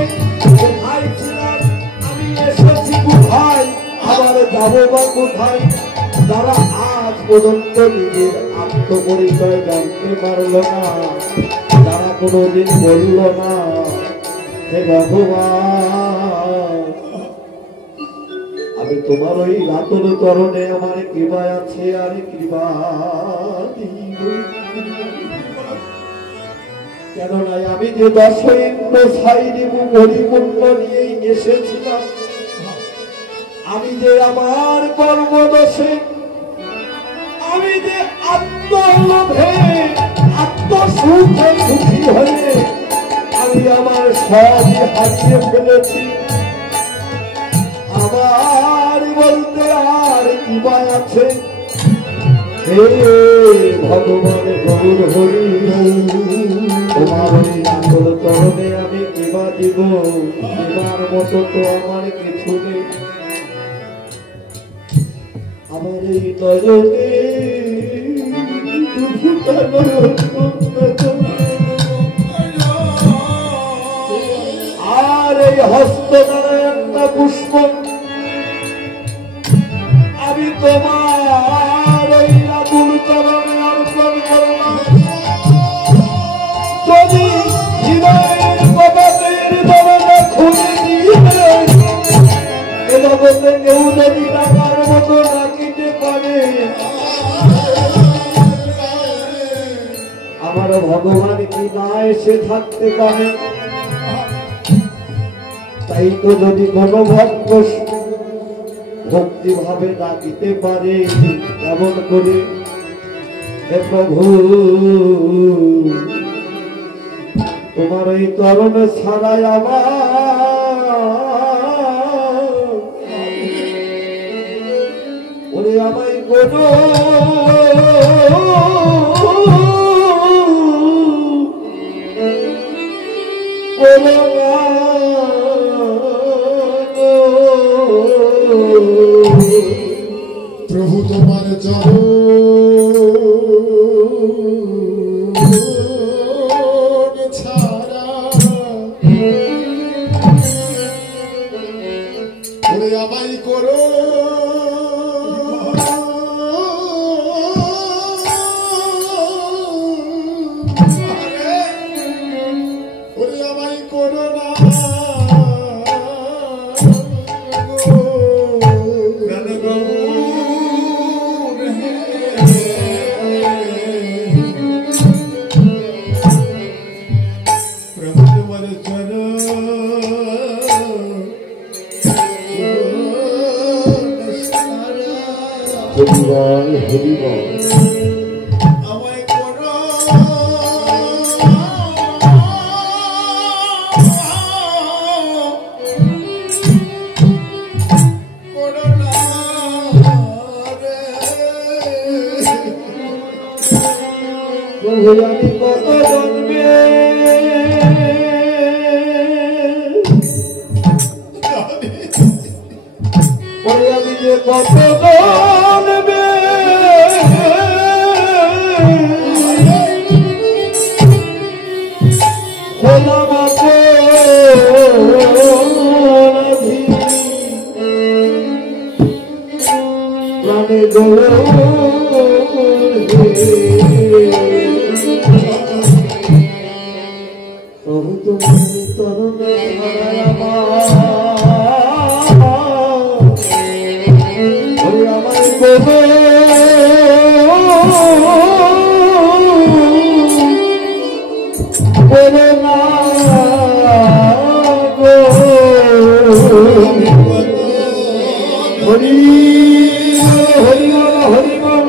কোথায় ছিলাম, আমি এসেছি কোথায়, আবার যাবো বা কোথায়, যারা আজ পর্যন্ত নিজের আত্মপরিচয় জানতে পারল না, যারা কোনোদিন বলল না হে ভগবান, আমি তোমার ওই রাতন চরণে আমার কৃপা আছে, আর কৃপা কেন নাই, আমি যে 10 ইন্দ্র ছাইনিব পরিপূর্ণ নিয়েই এসেছিলাম, আমি যে আমার কর্মদোষে, আমি যে আত্মলোভে আত্মসুখে সুখী হয়ে আমি আমার সবই হারিয়ে ফেলেছি, আমার বলতে আর কি বা আছে? হে ভগবান গৌর হরি, তোমার ওই আসল চরণে আমি কিবা দিব, এবার মতো তো আমার কিছু নেই, আমার এই নয়নে আর এই হস্ত দ্বারা লতা পুষ্প আমি তোমার ওই আকুল চরণে অর্পণ করলাম। যদি হৃদয়ের কবাটের দরজা খুলে দিয়ে এ জগতে কেউ যদি ডাকার মতো ডাকিতে পারে, আমার ভগবান কি না এসে থাকতে পারে? তাই তো যদি কোনো ভক্ত ভক্তি ভাবে ডাকিতে পারে, কেমন করে, হে প্রভু তোমার এই চরণে ছাড়াই আমার ওরে আমায় কোনো প্রভু তোমার চরণ ছাড়া ওরে আমায় করো ওরে আমায় করো না হরিবল হরিবল আমায় করো করোনা রে প্রভু আমি কত জন্মে আমি যে কত জন্মে হলাম অপরাধী প্রাণে প্রভু তোমার চরণে ছাড়াই আমার আমায় করো না গো হরি হরি হরি বল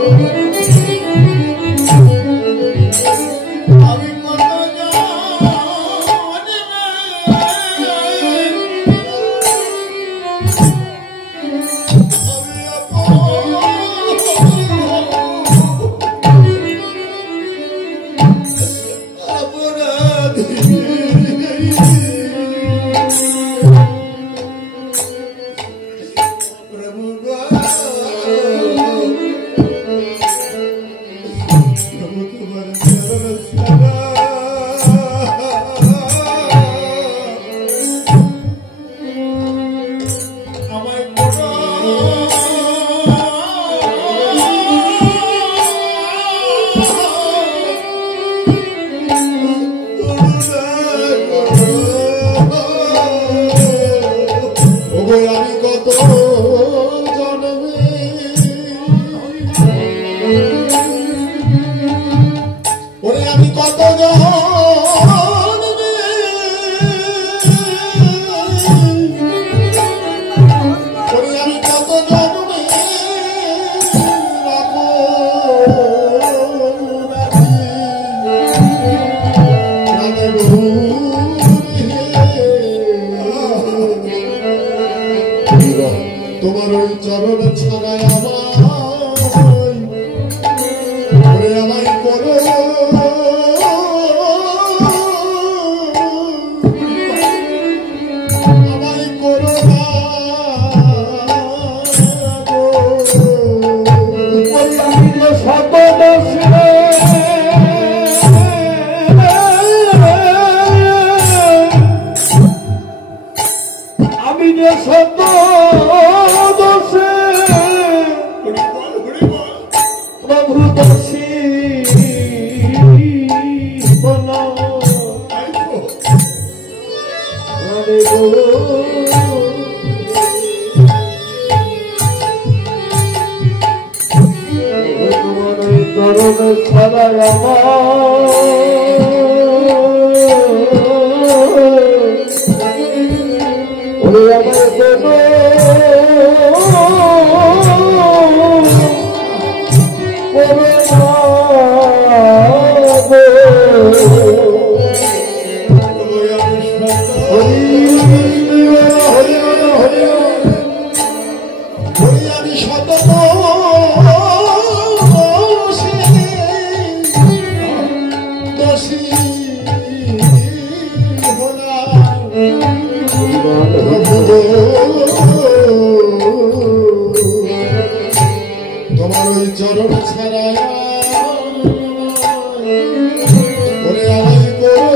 আমি কত তোমার ওই চরণ ছাড়াই আমায় করো আমায় করো আমি যে সব যত দোষে প্রভু দোষী বলো হরে গো চরণ ছাড়া তোমার ওই চরণ ছাড়া ওরে আমায় করো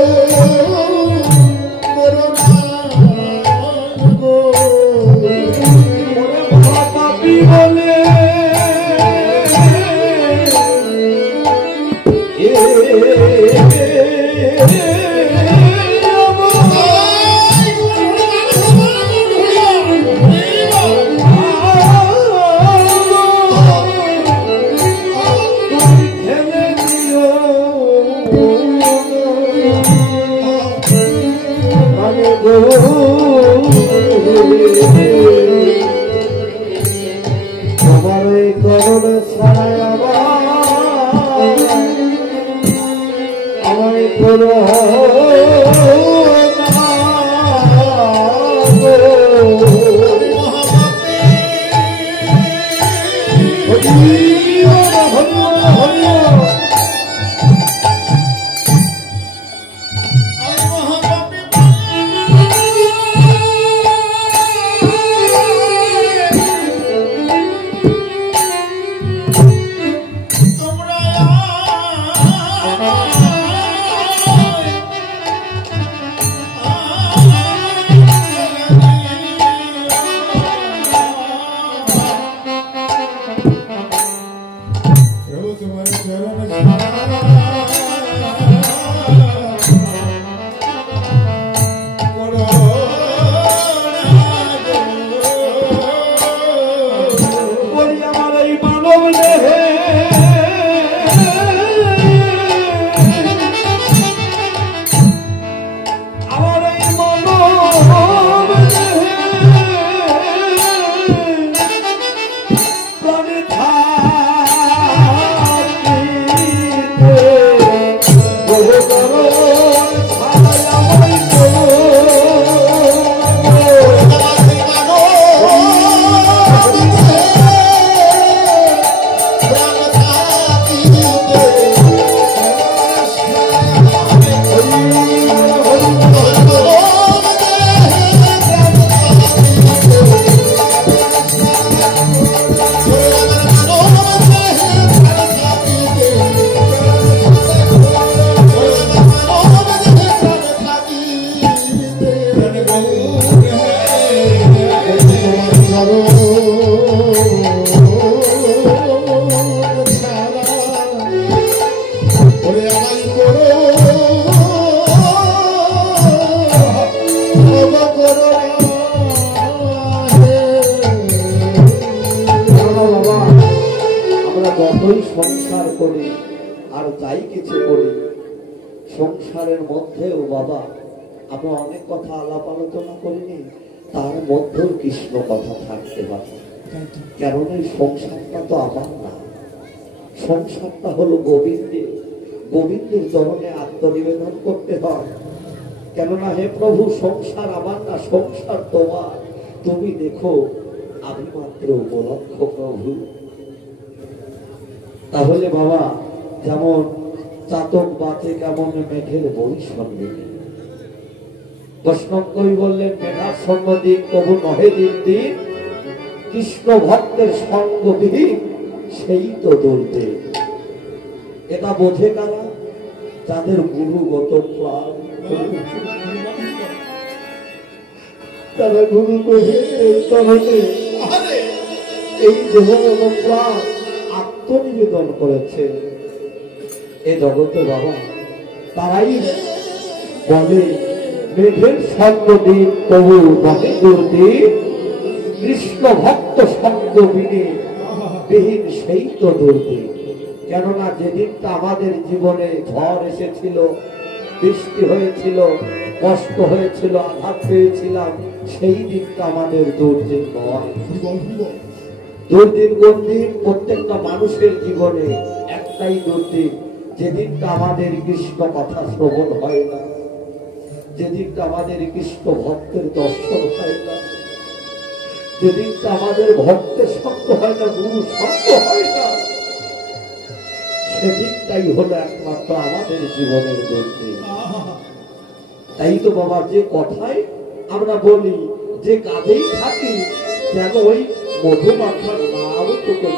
গো পাপি বলে তোমার এই করণ ছাড়াই আমায় করো যতই সংসার করি আর যাই কিছু করি, সংসারের মধ্যেও বাবা আমরা অনেক কথা আলাপ আলোচনা করিনি, তার মধ্যেও কৃষ্ণ কথা থাকতে পারে। কারণ এই সংসারটা তো আমার না, সংসারটা হলো গোবিন্দের। গোবিন্দের চরণে আত্মনিবেদন করতে হয়। কেননা হে প্রভু, সংসার আমার না, সংসার তোমার। তুমি দেখো আমি মাত্র উপলক্ষ প্রভু। তাহলে বাবা, যেমন চাতক বাতে কেমন মেঘের বরিশন নেই, বৈষ্ণব কবি বললেন মেঘার সঙ্গ দিন কবু নহে দিন দিন, কৃষ্ণ ভক্তের সঙ্গবিহীন সেই তো দৌড়বে। এটা বোঝে কারা? যাদের গুরুগত প্রাণ। তারা গুরু গোবিন্দের চরণে এই দেহ এবং প্রাণ আত্মনিবেদন করেছে। এ জগতে বাবা তারাই বলে মেঘের স্বর্ণদ্বীপ তবু নহে দুর্দীপ, কৃষ্ণ ভক্ত শব্দ বিনে বিহীন সেই তো দুর্দীপ। কেননা যেদিনটা আমাদের জীবনে ঝড় এসেছিল, বৃষ্টি হয়েছিল, কষ্ট হয়েছিল, আঘাত পেয়েছিলাম, সেই দিনটা আমাদের দুর্দিন নয়। দুর্দিন কোন দিন? প্রত্যেকটা মানুষের জীবনে একটাই দুর্দিন, যেদিনটা আমাদের কৃষ্ণ কথা শ্রবণ হয় না, যেদিনটা আমাদের কৃষ্ণ ভক্তের দর্শন হয় না, যেদিনটা আমাদের ভক্তের সত্য হয় না, গুরু সত্য হয় না, সেদিনটাই হলো একমাত্র আমাদের জীবনের দুর্দিন। তাই তো বাবা যে কথায় আমরা বলি, যে কাজেই থাকি, যেন ওই মধুমাখার নাম তোকে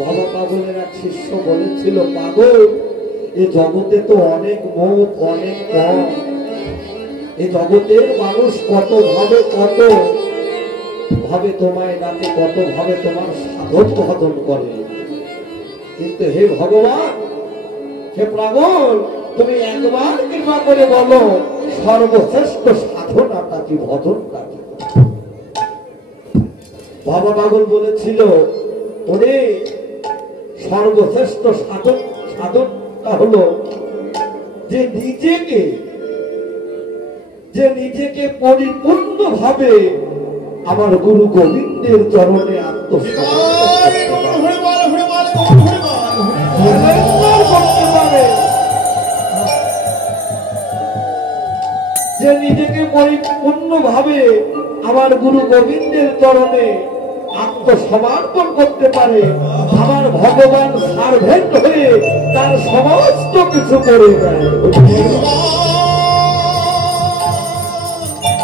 বাবা পাগলের এক শিষ্য বলেছিল, পাগল এ জগতে তো অনেক মুখ, অনেক কম, এ জগতের মানুষ কত ভাবে তোমায় ডাকে, কত ভাবে তোমার সাধন সাধন করে, কিন্তু হে ভগবান, হে পাগল, তুমি একবার কৃপা করে বলো সর্বশ্রেষ্ঠ সাধনাটা কি, ভজনটা কি? বাবা পাগল বলেছিল, ওরে সর্বশ্রেষ্ঠ সাধনটা হলো যে নিজেকে পরিপূর্ণ ভাবে আমার গুরু গোবিন্দের চরণে আত্মসমর্পণ করতে পারে, যে নিজেকে পরিপূর্ণ ভাবে আমার গুরু গোবিন্দের চরণে আত্মসমর্পণ করতে পারে, আমার ভগবান সার্ভেন্ট হয়ে তার সমস্ত কিছু করে দেয়।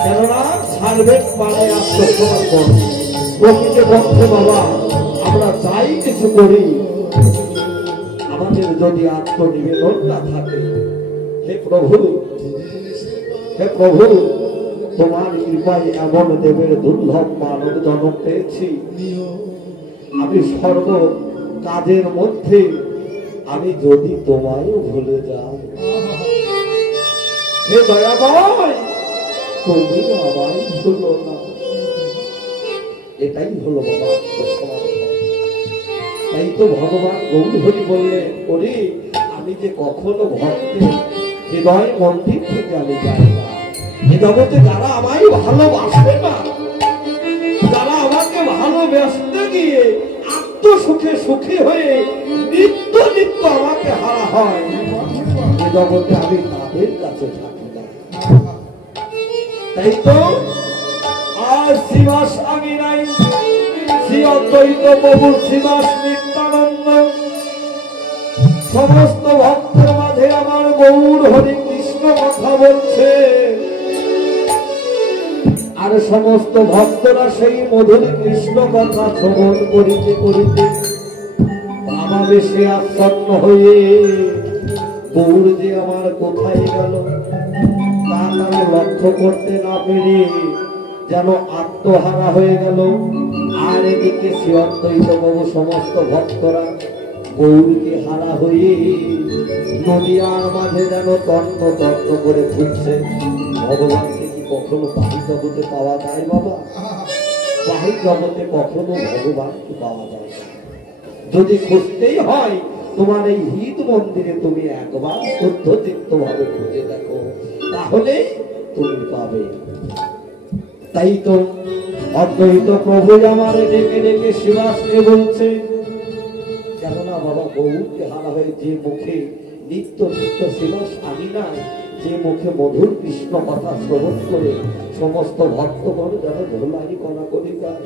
কেননা সার্ভেন্ট মানে আত্মসমর্পণ। প্রকৃতি পক্ষে বাবা আমরা যাই কিছু করি, আমাদের যদি আত্মনিবেদন না থাকে, হে প্রভু, হে প্রভু, তোমার কৃপায় এমন দেবের দুর্লভ মানব জন্ম পেয়েছি, আমি সর্ব কাজের মধ্যে আমি যদি তোমায়ও ভুলে যাই, হে দয়াময়, তুমি আমায় ভুলো না। এটাই হলো বাবা আত্মসমর্পণ। তাই তো ভগবান গৌর হরি বললেন, ওরে আমি যে কখনো ভক্তের হৃদয় মন্দির থেকে আমি যাই না। এ জগতে যারা আমায় ভালোবাসে না, যারা আমাকে ভালোবাসতে গিয়ে আত্মসুখে সুখী হয়ে নিত্য নিত্য আমাকে হারা হয়, এ জগতে আমি তাদের কাছে থাকি না। তাই তো আজ শ্রীবাস আমি নাই, শ্রী অদ্বৈত প্রভু শ্রীবাস নিত্যানন্দ সমস্ত ভক্তের মাঝে আমার গৌর হরি কৃষ্ণ কথা বলছে, আর সমস্ত ভক্তরা সেই মধুর কৃষ্ণ কথা শ্রবণ করিতে করিতে ভাবাবেশে আচ্ছন্ন হয়ে গৌর যে আমার কোথায় গেল তা তারা লক্ষ্য করতে না পেরে যেন আত্মহারা হয়ে গেল। আর এদিকে শ্রী অদ্বৈত প্রভু সমস্ত ভক্তরা গৌরকে হারা হয়ে নদিয়ার মাঝে যেন তন্ন তন্ন করে ঘুরছে। ভগবানকে কি কখনো বাহির জগতে পাওয়া যায় বাবা? বাহির জগতে কখনো ভগবানকে পাওয়া যায় না। যদি খুঁজতেই হয় তোমার এই হৃদ মন্দিরে তুমি একবার শুদ্ধ চিত্ত ভাবে খুঁজে দেখো, তাহলে তুমি পাবে। তাই তো অদ্বৈত প্রভু আমার ডেকে ডেকে শিবাসকে বলছে, কেননা বাবা গৌরকে হারা হয়ে যে মুখে নিত্য নিত্য শিবাস আমি নাই, যে মুখে মধুর কৃষ্ণ কথা শ্রবণ করে সমস্ত ভক্তগণ যেন ধুলাই কণা করি যায়,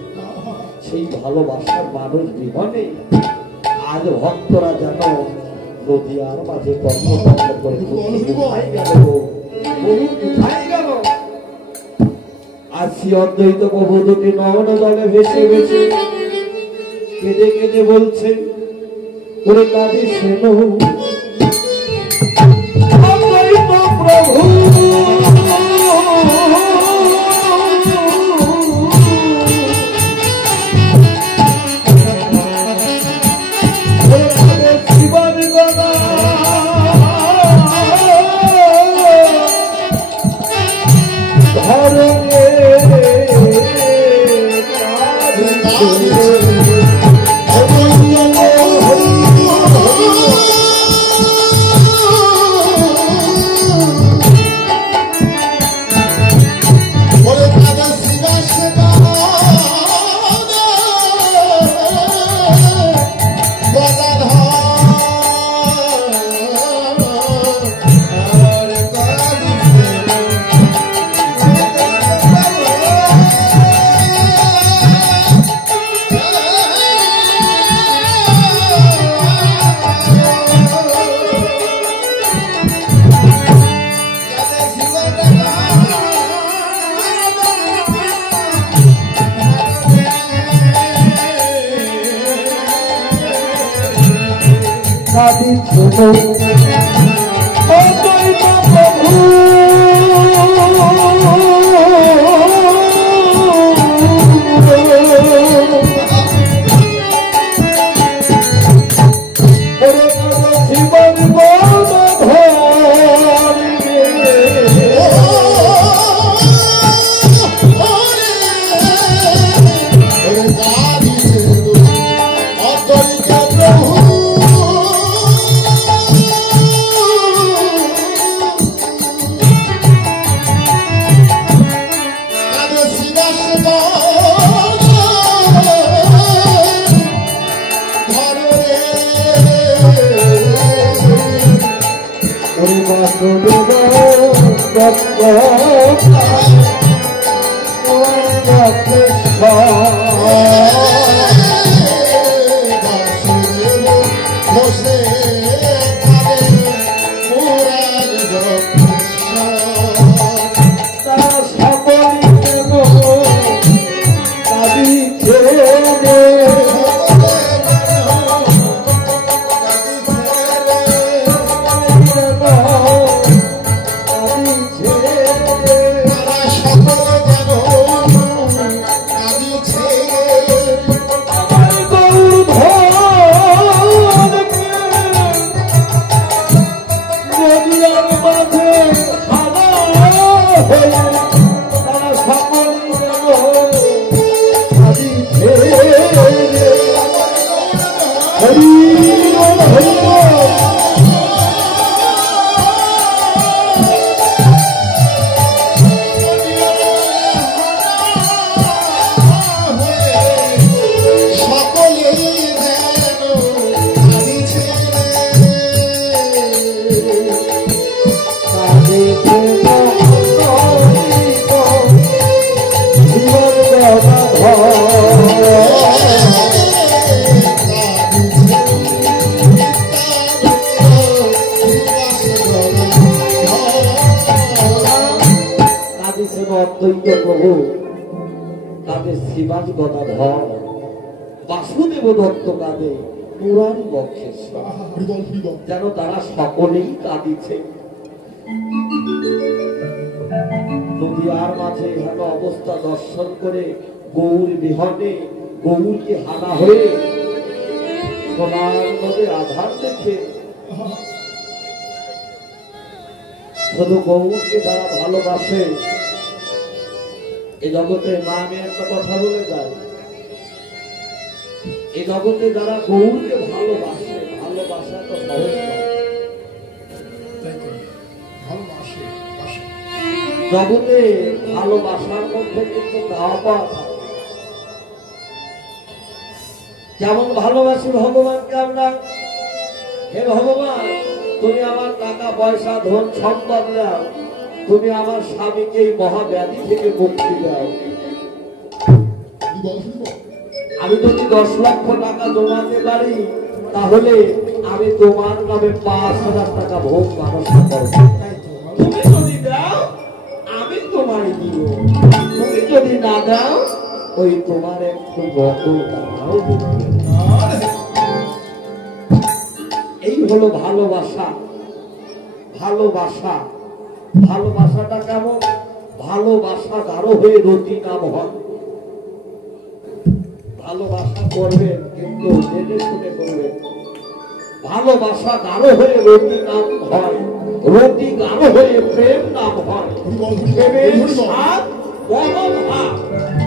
সেই ভালোবাসার মানুষ বিহনে আজ ভক্তরা যেন নদিয়ার মাঝে কর্মকাণ্ড করে কোথায় গেল, বহু কোথায় গেল। আজ শ্রী অদ্বৈত প্রভু দুটি নয়ন জলে ভেসে ভেসে কেঁদে কেঁদে বলছে, ওরে কাঁদে শোনো অদ্বৈত প্রভু কাঁদিছে অদ্বৈত প্রভু শিবাজী গদাধর বাসুদেব দত্ত কাঁদে পুরারি বক্ষেশ্বর যেন তারা সকলেই কাঁদিছে। নদীয়ার মাঝে এখানে অবস্থা দর্শন করে গৌর বিহনে গৌরকে হানা হয়ে সোনার নদীর আধার দেখে শুধু গৌরকে যারা ভালোবাসে এই জগতে মা আমি একটা কথা বলে যায় এই জগতে যারা গৌরকে ভালোবাসে ভালোবাসা তো সহজ জগতে ভালোবাসার মধ্যে কিন্তু দেওয়া পাওয়া থাকে। যেমন ভালোবাসি ভগবানকে আমরা, হে ভগবান তুমি আমার টাকা পয়সা ধন সম্পদ দাও, তুমি আমার স্বামীকে এই মহাব্যাধি থেকে মুক্তি দাও। আমি যদি 10 লক্ষ টাকা জমাতে পারি তাহলে আমি তোমার নামে 5,000 টাকা ভোগ ব্যবস্থা করব। তুমি যদি দাও আমি তোমায় দিব, তুমি যদি না দাও ওই তোমার একটু বকল টাকাও দিব। এই হলো ভালোবাসা। ভালোবাসা ভালোবাসাটা কেমন? ভালোবাসা গাঢ় হয়ে রতি নাম হয়। ভালোবাসা করবেন কিন্তু জেনে শুনে করবেন। ভালোবাসা গাঢ় হয়ে রতি নাম হয়, রতি গাঢ় হয়ে প্রেম নাম হয়। প্রেমের স্বাদ মহাভাব,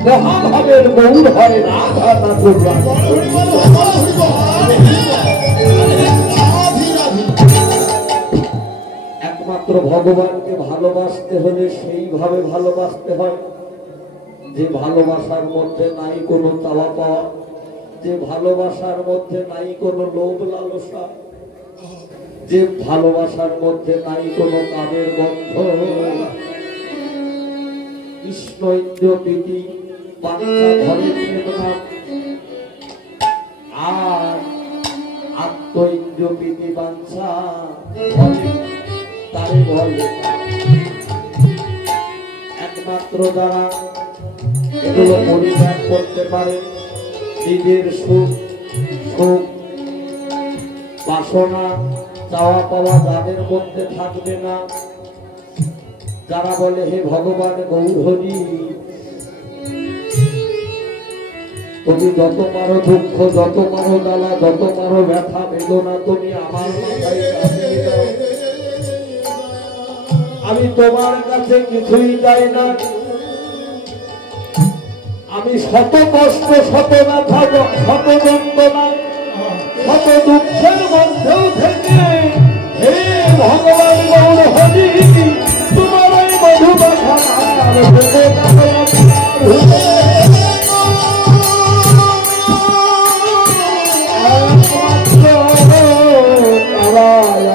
মহাভাবের গৌর হয় রাধা ঠাকুর। একমাত্র ভগবানকে ভালোবাসতে হলে সেইভাবে ভালোবাসতে হয় যে ভালোবাসার মধ্যে নাই কোনো চাওয়া পাওয়া, যে ভালোবাসার মধ্যে নাই কোনো লোভ লালসা, যে ভালোবাসার মধ্যে নাই কোনো কামের গন্ধ। কৃষ্ণ ইন্দ্র প্রীতি বাচ্চা ধরে প্রেমনাথ, আর আত্ম ইন্দ্র প্রীতি বাঞ্ছা তারে বলে। একমাত্র যারা এগুলো পরিত্যাগ করতে পারে, নিজের সুখ সুখ বাসনা চাওয়া পাওয়া যাদের মধ্যে থাকবে না, যারা বলে হে ভগবান গৌরহরি তুমি যত পারো দুঃখ, যত পারো জ্বালা, যত পারো ব্যথা বেদনা তুমি আমার মাথায় চাপিয়ে দাও, আমি তোমার কাছে কিছুই চাই না, আমি শত কষ্ট, শত ব্যথা, শত যন্ত্রণা, শত দুঃখের মধ্যেও থেকে হে ভগবান গৌরহরি তোমার এই মধুবাখা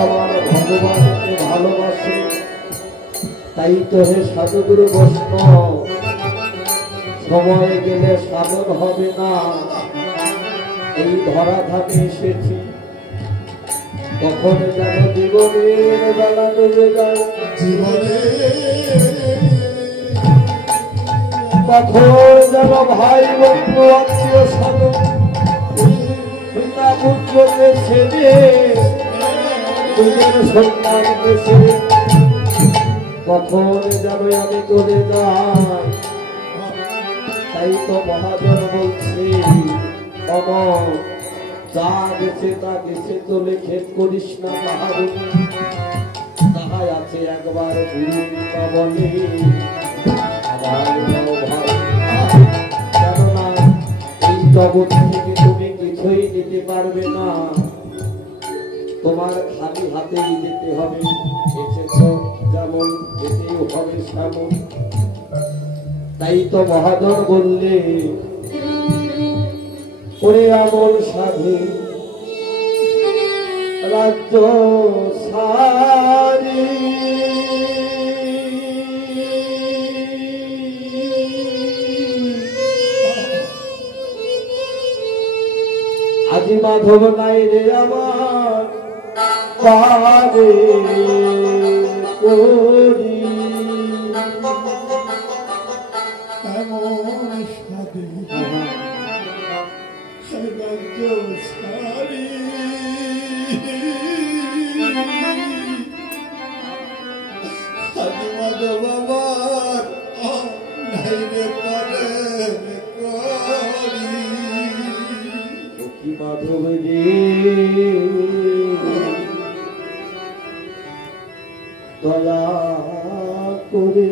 আমার ভগবানকে ভালোবাসে। তাই তো হে সাধুগুরু বৈষ্ণব, সময় গেলে সাধন হবে না, এই ধরা ধামে এসেছি তখন যেন জীবনের বেলা ডুবে যায়, তখন যেন ভাই বন্ধু আত্মীয় স্বজন পিতা পুত্রকে ছেড়ে নিজের সন্তানকে ছেড়ে কখন যেন আমি চলে যাই। তাই তো মহাজন বলছে অমর যা গেছে তা গেছে, তো লেখে করিস না মহাবনী, তাহাই আছে একবার গুরু বলে আমার ভাই, কেননা এই জগৎ থেকে তুমি কিছুই নিতে পারবে না, তোমার খালি হাতেই যেতে হবে, এসেছ যেমন যেতেও হবে সেমন। তাই তো মহাজন বললে ওরে আমল সাধে রাজ্য সারি, আজি মাধব নাই রে আমার পাবে করি, মাধব রে দয়া করে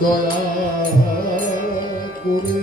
দয়া করে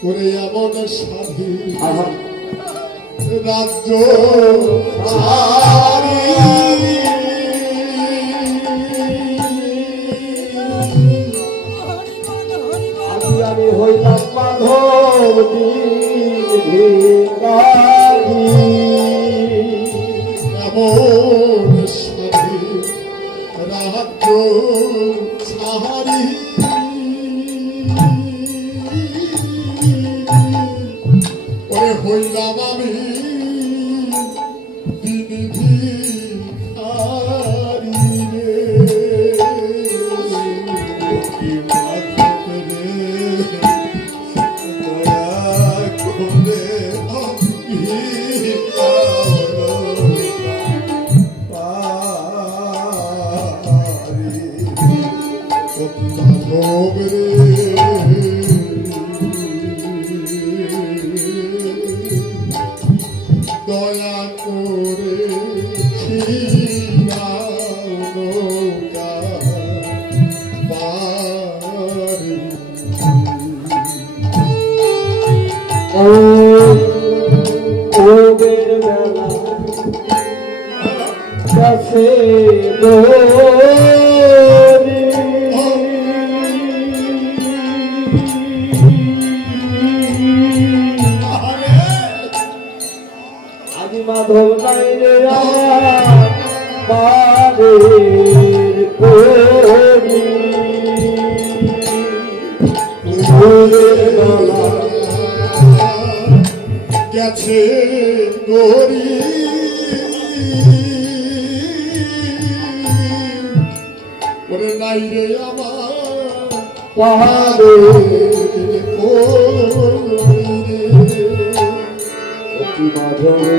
করে এমন স্বাধীন রাজ্য ছাড়ি আমি হইলাম মাধব ভিখারি, এমন স্বাধীন রাজ্য ছাড়ি ওরে হইলাম আমি ভিখারি রে, ওবের বেলা কাছে আজি মাধব নাই রে পারের কোনি ওবের বেলা গেছে গরি ওরে নাই রে আমার পাহাড়ের কোরে অতি মাধবে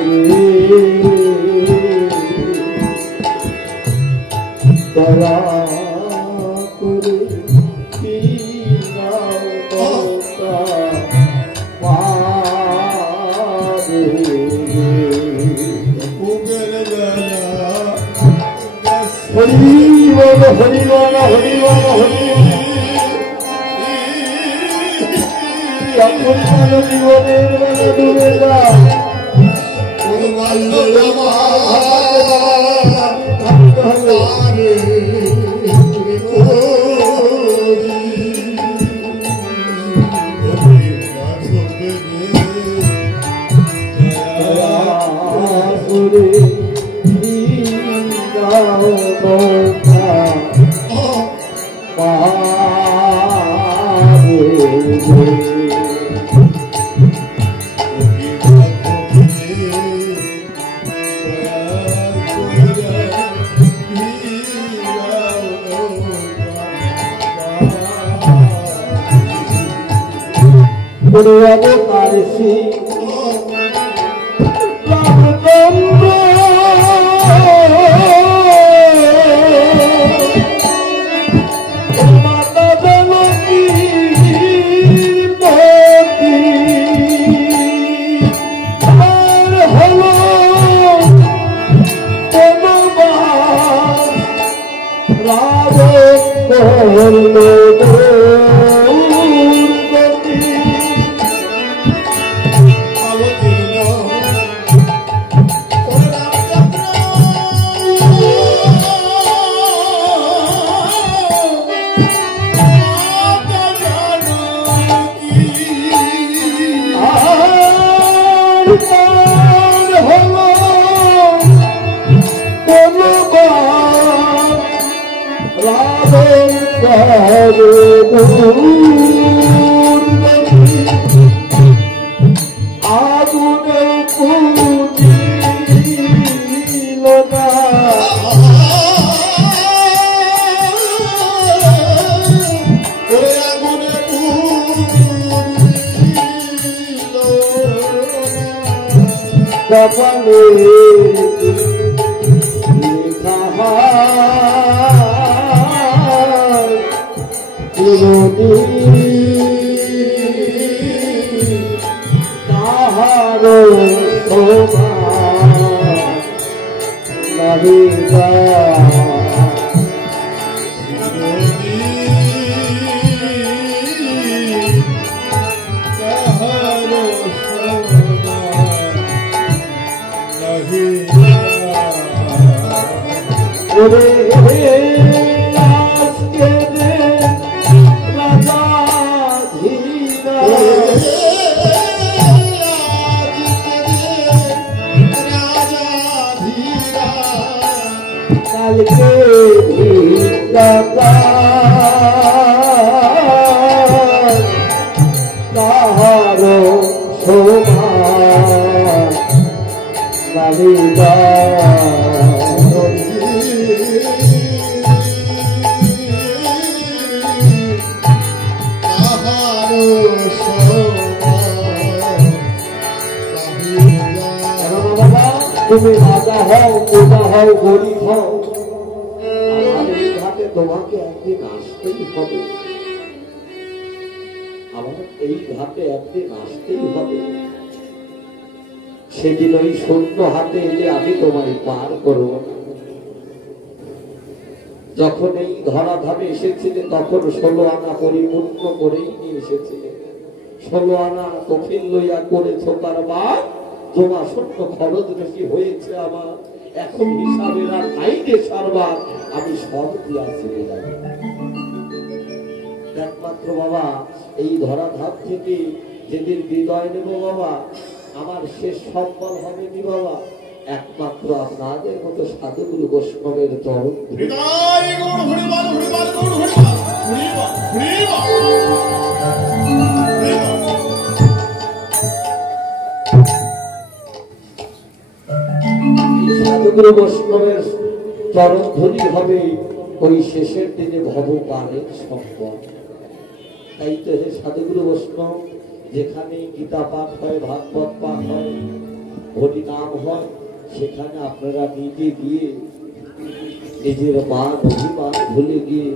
দয়া করে হরি বল হরি বল হরি বল হরি আপনার জীবনের বেলা ডুবে যা পারছি তুমি রাজা হও প্রজা হও গরিব হও আমার এই ঘাটে তোমাকে একদিন আসতেই হবে আমার এই ঘাটে একদিন আসতেই হবে সেদিন ওই শূন্য হাতে এলে আমি তোমায় পার করবো না যখন এই ধরাধামে এসেছিলে তখন 16 আনা পরিপূর্ণ করেই নিয়ে এসেছিলে ষোলো আনা কফিল লইয়া করেছ কারবার, জমা শূন্য খরচ বেশি হয়েছে আমার, এখন হিসাবের আর নাই রে সারবার, আমি সব দিয়াছি একমাত্র বাবা। এই ধরাধাপ থেকে যেদিন বিদায় নেব বাবা, আমার শেষ সম্বল হবে নি বাবা, একমাত্র আপনাদের মতো সাধুগুরু বৈষ্ণবের চরণ সাধুগুরু বৈষ্ণবের চরণ ধরি হবে ওই শেষের দিনে ভগবানের সম্পদ। তাই তো হে সাধুগুরু বৈষ্ণব, যেখানে গীতা পাঠ হয়, ভাগবত পাঠ হয়, হরি নাম হয়, সেখানে আপনারা নিজে গিয়ে নিজের মান অভিমান ভুলে গিয়ে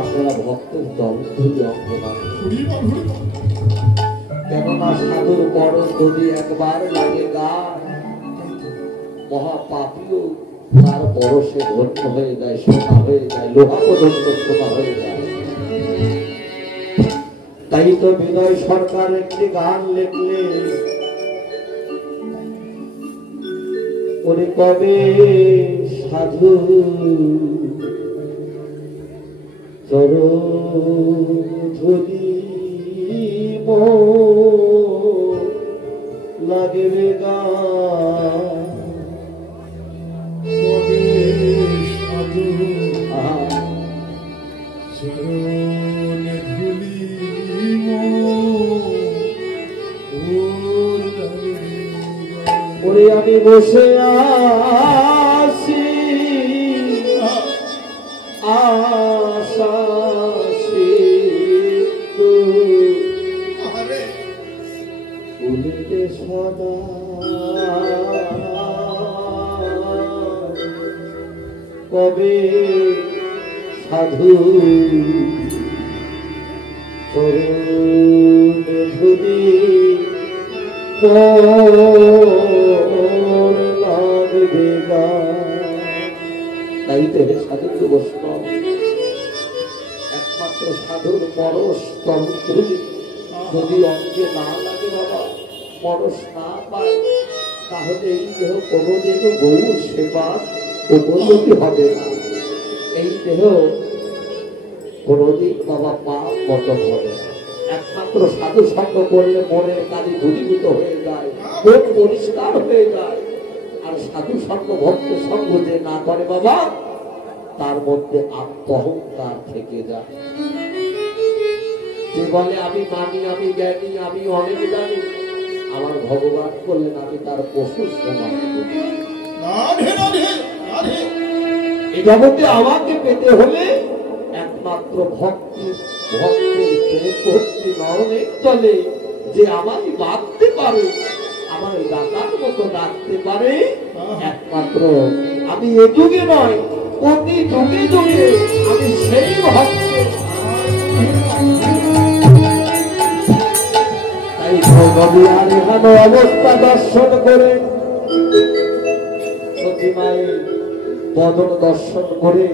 আপনারা ভক্তের চরণধুলি অঙ্গমান। কেননা সাধুর পরশ যদি একবার লাগে গা, মহাপাপীও তার পরশে ধন্য হয়ে যায়, সোনা হয়ে যায়, লোহা পর্যন্ত সোনা হয়ে যায়। তাই তো বিনয় সরকার একটি গান লিখলে, ওরে কবে সাধু চরণধুলি লাগবে গা, কবে সাধু চরণে ধুলি ওরে আমি বসে আছি আশাসি ফুলিতে সদা, কবে সাধু চরণে ধুলি লাগবে গা। তাই তো হে সাধুগুরু বৈষ্ণব, একমাত্র সাধুর পরশ চরণধুলি যদি অঙ্গে না লাগে বাবা, পরশ না পায়, তাহলে এই দেহ কোনোদিন গৌর সেবা উপযোগী হবে না। এই দেহ কোনোদিন বাবা পাপ পতন হবে না। একমাত্র সাধু সঙ্গ করলে মনের কালি দূরীভূত হয়ে যায়, মন পরিষ্কার হয়ে যায়। আর সাধু সঙ্গ ভক্ত সঙ্গ যে না করে বাবা, তার মধ্যে আত্মহংকার থেকে যায়। যে বলে আমি মানি, আমি জ্ঞানী, আমি অনেক জানি, আমার ভগবান বললেন আমি তার পশু সমান। এই জগতে আমাকে পেতে হলে একমাত্র ভক্তি, ভক্তের প্রেম ভক্তি নয়নের তলে যে আমাকে বাঁধতে পারে, আমার ডাকার মতো ডাকতে পারে, একমাত্র আমি এ যুগে নয়, প্রতি যুগে যুগে আমি সেই ভক্তের। তাই ভগবী আর এখানে অবস্থা দর্শন করে, সতী মায়ের বদন দর্শন করে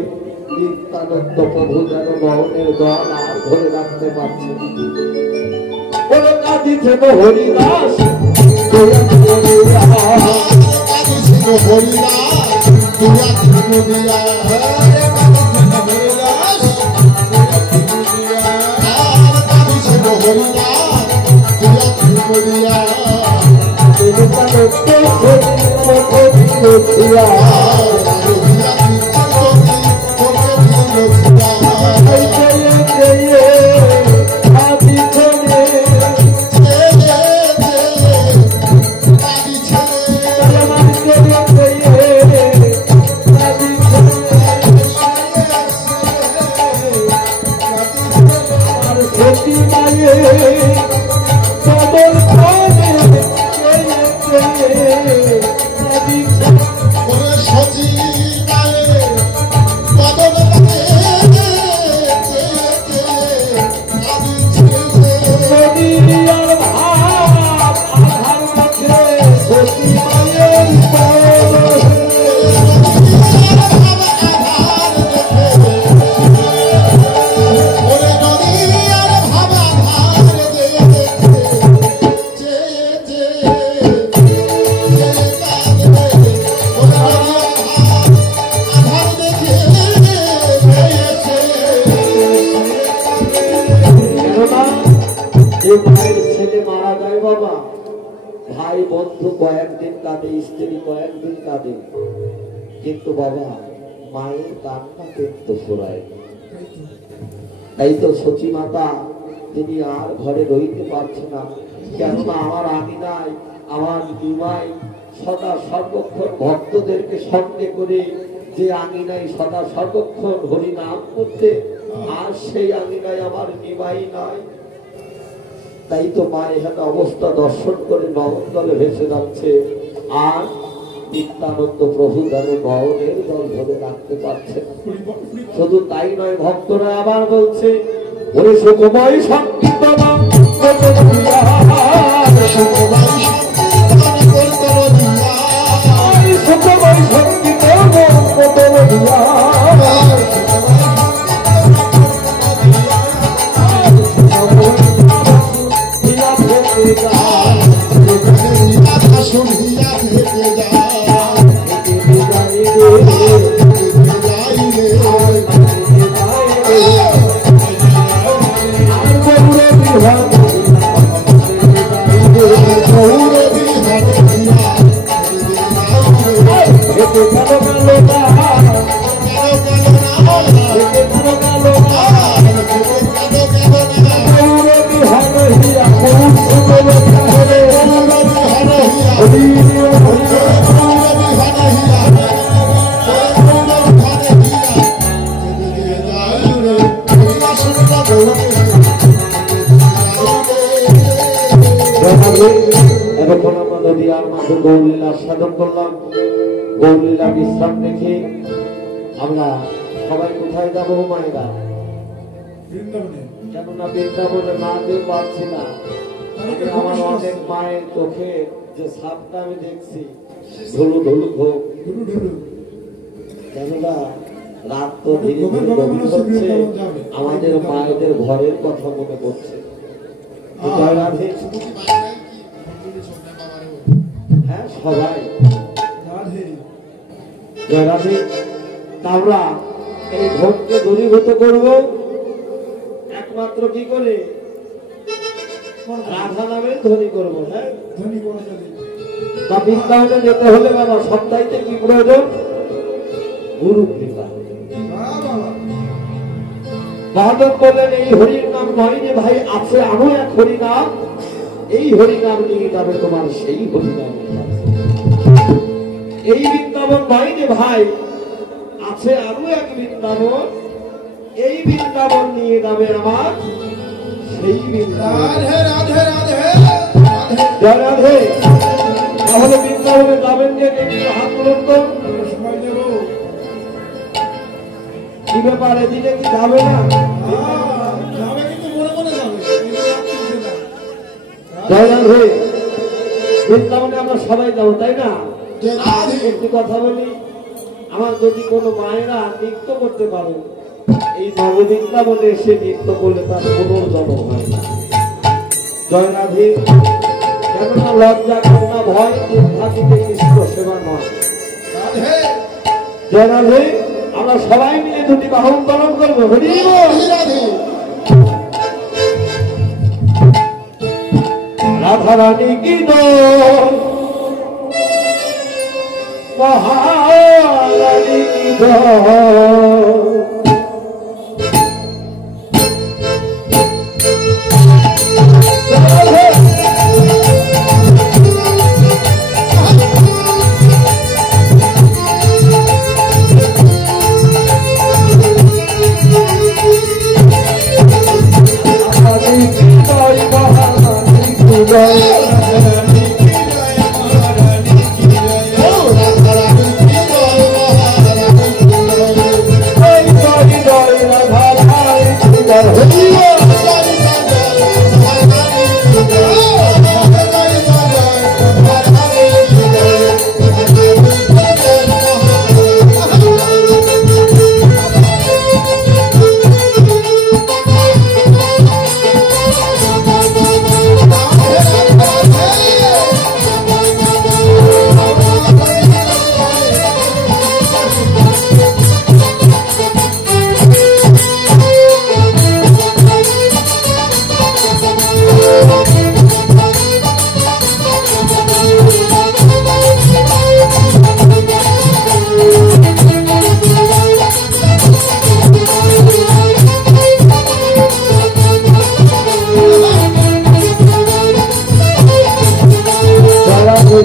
নিত্যানন্দ প্রভু যেন মহনের দল আর ধরে রাখতে পারছে। বলে কাঁদিছে হরিদাস, ভাইয়ের ছেলে মারা যায় বাবা, ভাই বন্ধু কয়েকদিন কাঁদে, স্ত্রী কয়েকদিন কাঁদে, কিন্তু বাবা মায়ের কান্না কিন্তু ফুরায়। তাই তো সচী মাতা তিনি আর ঘরে রইতে পারছে না, কেননা আমার আমিনাই আমার নিমাই সদা সর্বক্ষণ ভক্তদেরকে সঙ্গে করে যে আঙিনায় সদা সর্বক্ষণ হরি নাম করতে, আর সেই আঙিনায় আমার নিমাই নাই। তাই তো মা এখানে অবস্থা দর্শন করে নবদলে ভেসে যাচ্ছে, আর নিত্যানন্দ প্রভু যেন নয়নের জল ধরে রাখতে পারছে না। শুধু তাই নয়, ভক্তরা আবার বলছে, ওরে সুখময় সংকীর্তন সুখময় সংকীর্তন এতক্ষণ আমরা নদীয়ার মাঝে গৌরলীলা সাধন করলাম। গৌরলীলা বিশ্রাম রেখে আমরা সবাই কোথায় যাবো মায়েরা? কেননা বৃন্দাবনে না যেতে পারছি না। আমার অনেক মায়ের চোখে যে সাপটা আমি দেখছি ধুলু ধুলু ঘোক, কেননা রাত তো ধীরে ধীরে গভীর হচ্ছে, আমাদের মায়েদের ঘরের কথা মনে পড়ছে। হ্যাঁ সবাই জয় রাধে। আমরা এই ভোগকে দূরীভূত করবো একমাত্র কি করে? রাধা নামে ধ্বনি করবো। হ্যাঁ বা বৃন্দাবনে যেতে হলে বাবা সপ্তাহে কি প্রয়োজন? গুরু কৃপা। বাদক বললেন এই হরির নাম নয় যে ভাই, আছে আরো এক হরি নাম, এই হরি নাম নিয়ে যাবে তোমার সেই হরি নাম। এই বৃন্দাবন নয় যে ভাই, আছে আরো এক বৃন্দাবন, এই বৃন্দাবন নিয়ে যাবে আমার সেই বৃন্দাবন। জয় রাধে। তাহলে বৃন্দাবনে যাবেন যে হাত তুলুন তো। কি ব্যাপার, এদিকে কি যাবে না? জয় রাধে। বৃন্দাবনে আমরা সবাই যাবো তাই না? একটি কথা বলি, আমার যদি কোনো মায়েরা নৃত্য করতে পারে, এই নববৃন্দাবনে এসে নৃত্য করলে তার পুনর্জন্ম হয় না। জয় রাধে। কেননা লজ্জা কান্না ভয় থাকিতে কৃষ্ণ সেবা নয়। জয় রাধে। আমরা সবাই মিলে দুটি বাহু উত্তোলন করবো। হরি রাধা রানী কি মহারানী কি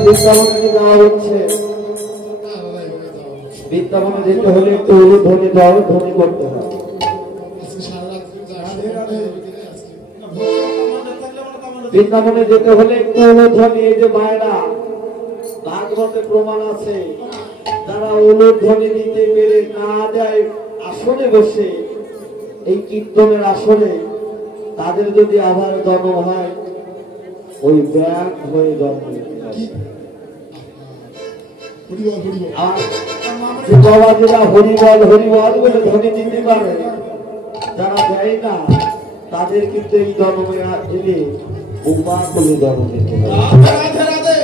বৃন্দাবনে যাওয়া হচ্ছে। বৃন্দাবনে যেতে হলে একটু ধ্বনি ধ্বনি করতে হয়। বৃন্দাবনে যেতে হলে একটু ধ্বনি, এই যে মায়েরা ভাগবতে প্রমাণ আছে, যারা ধ্বনি দিতে পেরে না যায় আসনে বসে, এই কীর্তনের আসনে, তাদের যদি আবার জন্ম হয় ওই ব্যাগ হয়ে জন্ম নিতে হবে। আর যে বাবাজিরা হরিবল হরিবল বলে ধ্বনি দিতে পারে, যারা দেয় না তাদের কিন্তু এই জন্মে এলে উমা বলে জন্ম নিতে হবে।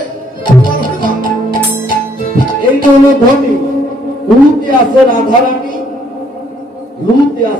এই হলো ধ্বনি। লুতে আছে রাধারানী, লুতে আছে